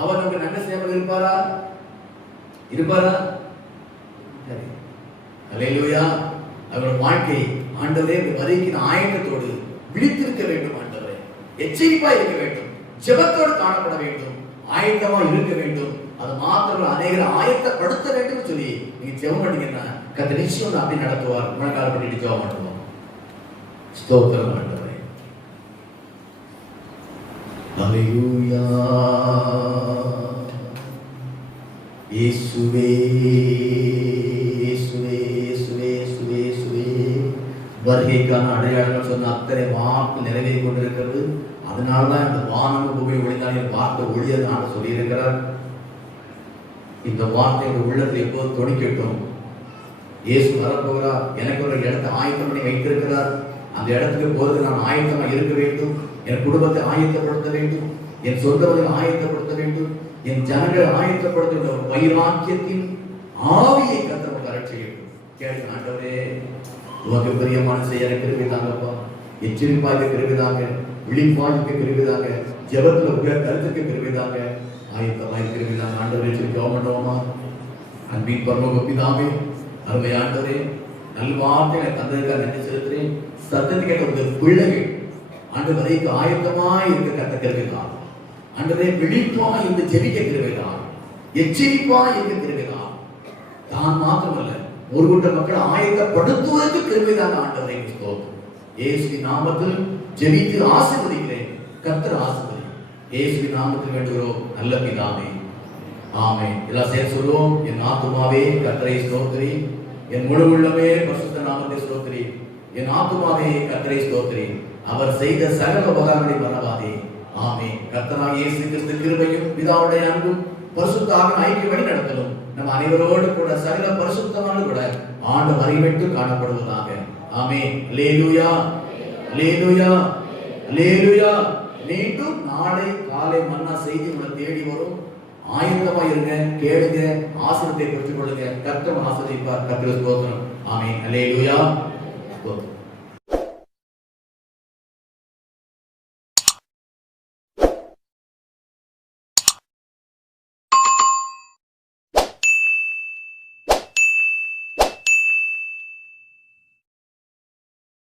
அவர் நமக்கு நன்மை செய்யாமல் இருப்பாரா? இருப்பாரா? அல்லேலூயா. அவருடைய வாழ்க்கை ஆண்டவரே வருகைக்கு ஆயத்தத்தோடு விழித்திருக்க வேண்டும். ஆண்டவரே எச்சரிப்பா இருக்க வேண்டும், ஜெபத்தோடு காணப்பட வேண்டும், ஆயத்தமா இருக்க வேண்டும். அது மாத்திரம் அநேகரை ஆயத்தப்படுத்த வேண்டும் சொல்லி நீங்க ஜெபம் பண்ணீங்கன்னா கர்த்தர் நிச்சயம் அப்படி நடத்துவார். முழங்கால் பண்ணிட்டு ஜெபம் பண்ணுவோம். ஸ்தோத்திரம் ஆண்டவரே. அல்லேலூயா. இயேசுவே, இயேசுவே, இயேசுவே, இயேசுவே, இயேசுவே. வருகைக்கான அடையாளங்கள் சொன்ன அத்தனை வாக்கு நிறைவேறி கொண்டிருக்கிறது. அதனால்தான் இந்த வானம் பூமி ஒளிந்தால் வார்த்தை ஒளியது நான் சொல்லியிருக்கிறார். இந்த வார்த்தையோட உள்ளத்தை எப்போது துணிக்கட்டும். இயேசு வரப்போகிறார், எனக்கு ஒரு இடத்தை ஆயத்தம் பண்ணி வைத்திருக்கிறார். அந்த இடத்துக்கு போறது நான் ஆயத்தமாக இருக்க வேண்டும். என் குடும்பத்தை ஆயத்தப்படுத்த வேண்டும், என் சொந்தங்களை ஆயத்தப்படுத்த வேண்டும், என் ஜனங்களை ஆயத்தப்படுத்த வேண்டும். வைராக்கியத்தின் ஆவியை கர்த்தர் நமக்கு அருள செய்யட்டும். கேளுங்க ஆண்டவரே, உமக்கு பிரியமான செய்ய கிருபைதாங்கப்பா, எச்சரிப்பாக கிருபைதாங்க, விழிப்பாக கிருபைதாங்க, ஜெபத்துல உங்க கருத்துக்கு கிருபைதாங்க, ஆயத்தமாய் கிருபைதாங்க. ஆண்டவரே சொல்லி ஜெபம் பண்ணுவோமா? அன்பின் பரலோக பிதாவே, அருமையாண்டவரே, நல்வார்த்தைகளை தந்ததுக்காக நன்றி செலுத்துகிறேன். சத்தத்தை கேட்ட ஒரு பிள்ளைகள் ஆண்டவரைக்கு ஆயத்தமாய் இருக்க கத்த கிருபைதான். ஆண்டவரே, விழிப்பாய் இருந்து ஜெபிக்க கிருபைதான், எச்சரிப்பாய் இருக்க கிருபைதான். தான் மாத்திரமல்ல, ஒரு கூட்ட மக்களை ஆயத்தப்படுத்துவதற்கு கிருபைதான். ஆண்டவரை ஸ்தோத்திரம். இயேசுவின் நாமத்தில் ஜெபித்து ஆசீர்வதிக்கிறேன். கர்த்தர் ஆசீர்வதி. இயேசுவின் நாமத்தில் வேண்டுகிறோம் நல்ல பிதாவே, ஆமென். எல்லாம் சேர்ந்து சொல்லுவோம். என் ஆத்துமாவே கர்த்தரை ஸ்தோத்திரி, என் முழு உள்ளமே பரிசுத்த நாமத்தை ஸ்தோத்திரி. என் ஆத்துமாவே கர்த்தரை ஸ்தோத்திரி, அவர் செய்த சகல உபகாரங்களை மறவாதே. ஆமென். கர்த்தராகிய இயேசு கிறிஸ்து கிருபையும் பிதாவுடைய அன்பும் பரிசுத்த ஆவியின் ஐக்கிய வழி நடத்தலும் நம் அனைவரோடு கூட சகல பரிசுத்தமான கூட ஆண்டு வரைவிட்டு காணப்படுவதாக. ஆமென். அல்லேலூயா, அல்லேலூயா, அல்லேலூயா. மீண்டும் நாளை காலை மன்னா செய்தி உங்களை தேடி வரும். ஆயத்தமா இருங்க, கேளுங்க, ஆசீர்வாதத்தை பெற்றுக் கொள்ளுங்க. கர்த்தர் ஆசீர்வதிப்பார். கர்த்தருக்கு ஸ்தோத்திரம். ஆமென். அல்லேலூயா.